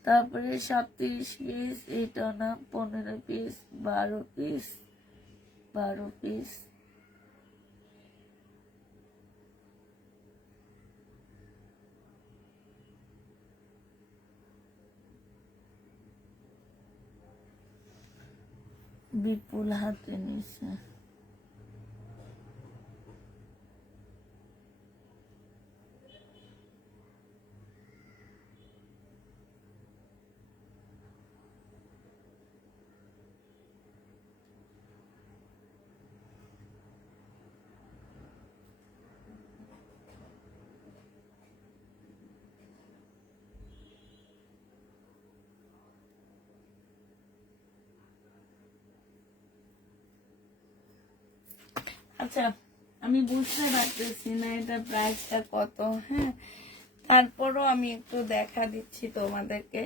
তারপরে 37 পিস, এটা না, 15 পিস, 12 পিস, 12 পিস, বিপুল হাতে নিছে। আচ্ছা, আমি বুঝতে পারতেছি না এটা প্রাইসটা কত, হ্যাঁ। তারপরও আমি একটু দেখা দিচ্ছি তোমাদেরকে।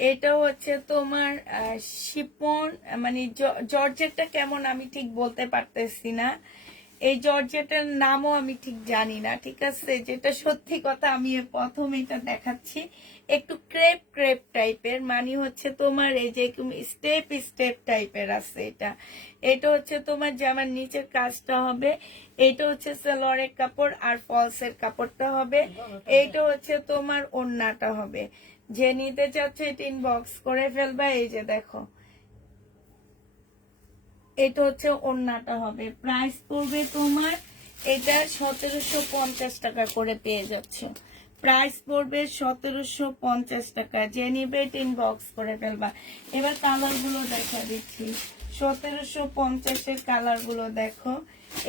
এটা হচ্ছে তোমার শিপন, মানে জর্জেটটা কেমন আমি ঠিক বলতে পারতেছি না। এই জর্জেটের নামও আমি ঠিক জানি না, ঠিক আছে। যেটা সত্যি কথা, আমি প্রথম এটা দেখাচ্ছি একটু ক্রেপ ক্রেপ টাইপের, মানে হচ্ছে তোমার এই যে স্টেপ স্টেপ টাইপের আছে। এটা হচ্ছে তোমার জামার নিচের কাজটা হবে। এইটা হচ্ছে সালোয়ারের কাপড় আর ফলসের কাপড়টা হবে। এইটা হচ্ছে তোমার ওড়নাটা হবে। যে নিতে চাচ্ছে এটা ইনবক্স করে ফেলবা। এই যে দেখো, এটা হচ্ছে ওড়নাটা হবে। প্রাইস পড়বে তোমার এটা 1750 টাকা করে পেয়ে যাচ্ছ। প্রাইস পড়বে 1750 টাকা। যে নিবে এটা ইনবক্স করে ফেলবা। এবার কালার গুলো দেখা দিচ্ছি, 1750-এর কালার গুলো দেখো।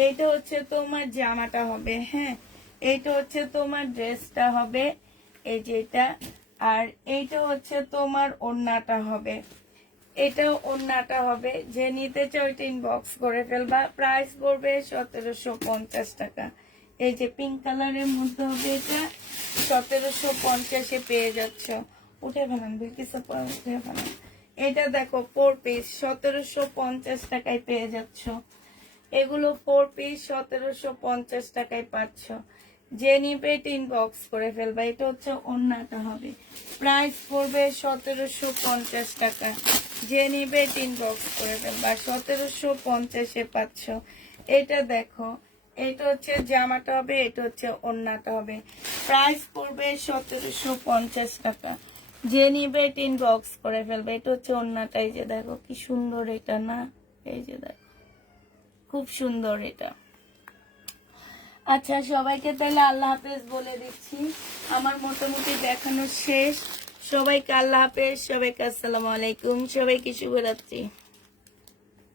এইটা হচ্ছে তোমার জামাটা হবে, হ্যাঁ। এইটা হচ্ছে তোমার ড্রেসটা হবে, এই যে এটা। আর এইটা হচ্ছে তোমার ওড়নাটা হবে, এটাও ওড়নাটা হবে। যে নিতে চাও এটা ইনবক্স করে ফেলবা। প্রাইস পড়বে 1750 টাকা। এই যে পিঙ্ক কালারের মধ্যে হবে, এটা 1750-এ পেয়ে যাচ্ছ। উঠে ফেলান বিলকিস আপা, উঠে ফেলান। এটা দেখো 4 পিস 1750 টাকায় পেয়ে যাচ্ছ। এগুলো 4 পিস 1750 টাকায় পাচ্ছ। যে নিবে ইনবক্স করে ফেলবা। এটা হচ্ছে ওড়নাটা হবে, প্রাইস পড়বে 1750 টাকা। যে নিবে ইনবক্স করে ফেলবা, 1750-এ পাচ্ছ। এটা দেখো, এটা হচ্ছে জামাটা হবে, এটা হচ্ছে ওড়নাটা হবে, প্রাইস পড়বে 1750 টাকা। যে নিবে ইনবক্স করে ফেলবে। এটা হচ্ছে ওড়নাটা, এই যে দেখো কি সুন্দর এটা না, এই যে দেখো খুব সুন্দর এটা। আচ্ছা সবাইকে তাহলে আল্লাহ হাফেজ বলে দিচ্ছি, আমার মোটামুটি দেখানো শেষ। সবাইকে আল্লাহ হাফেজ, সবাইকে আসসালামু আলাইকুম, সবাইকে শুভরাত্রি।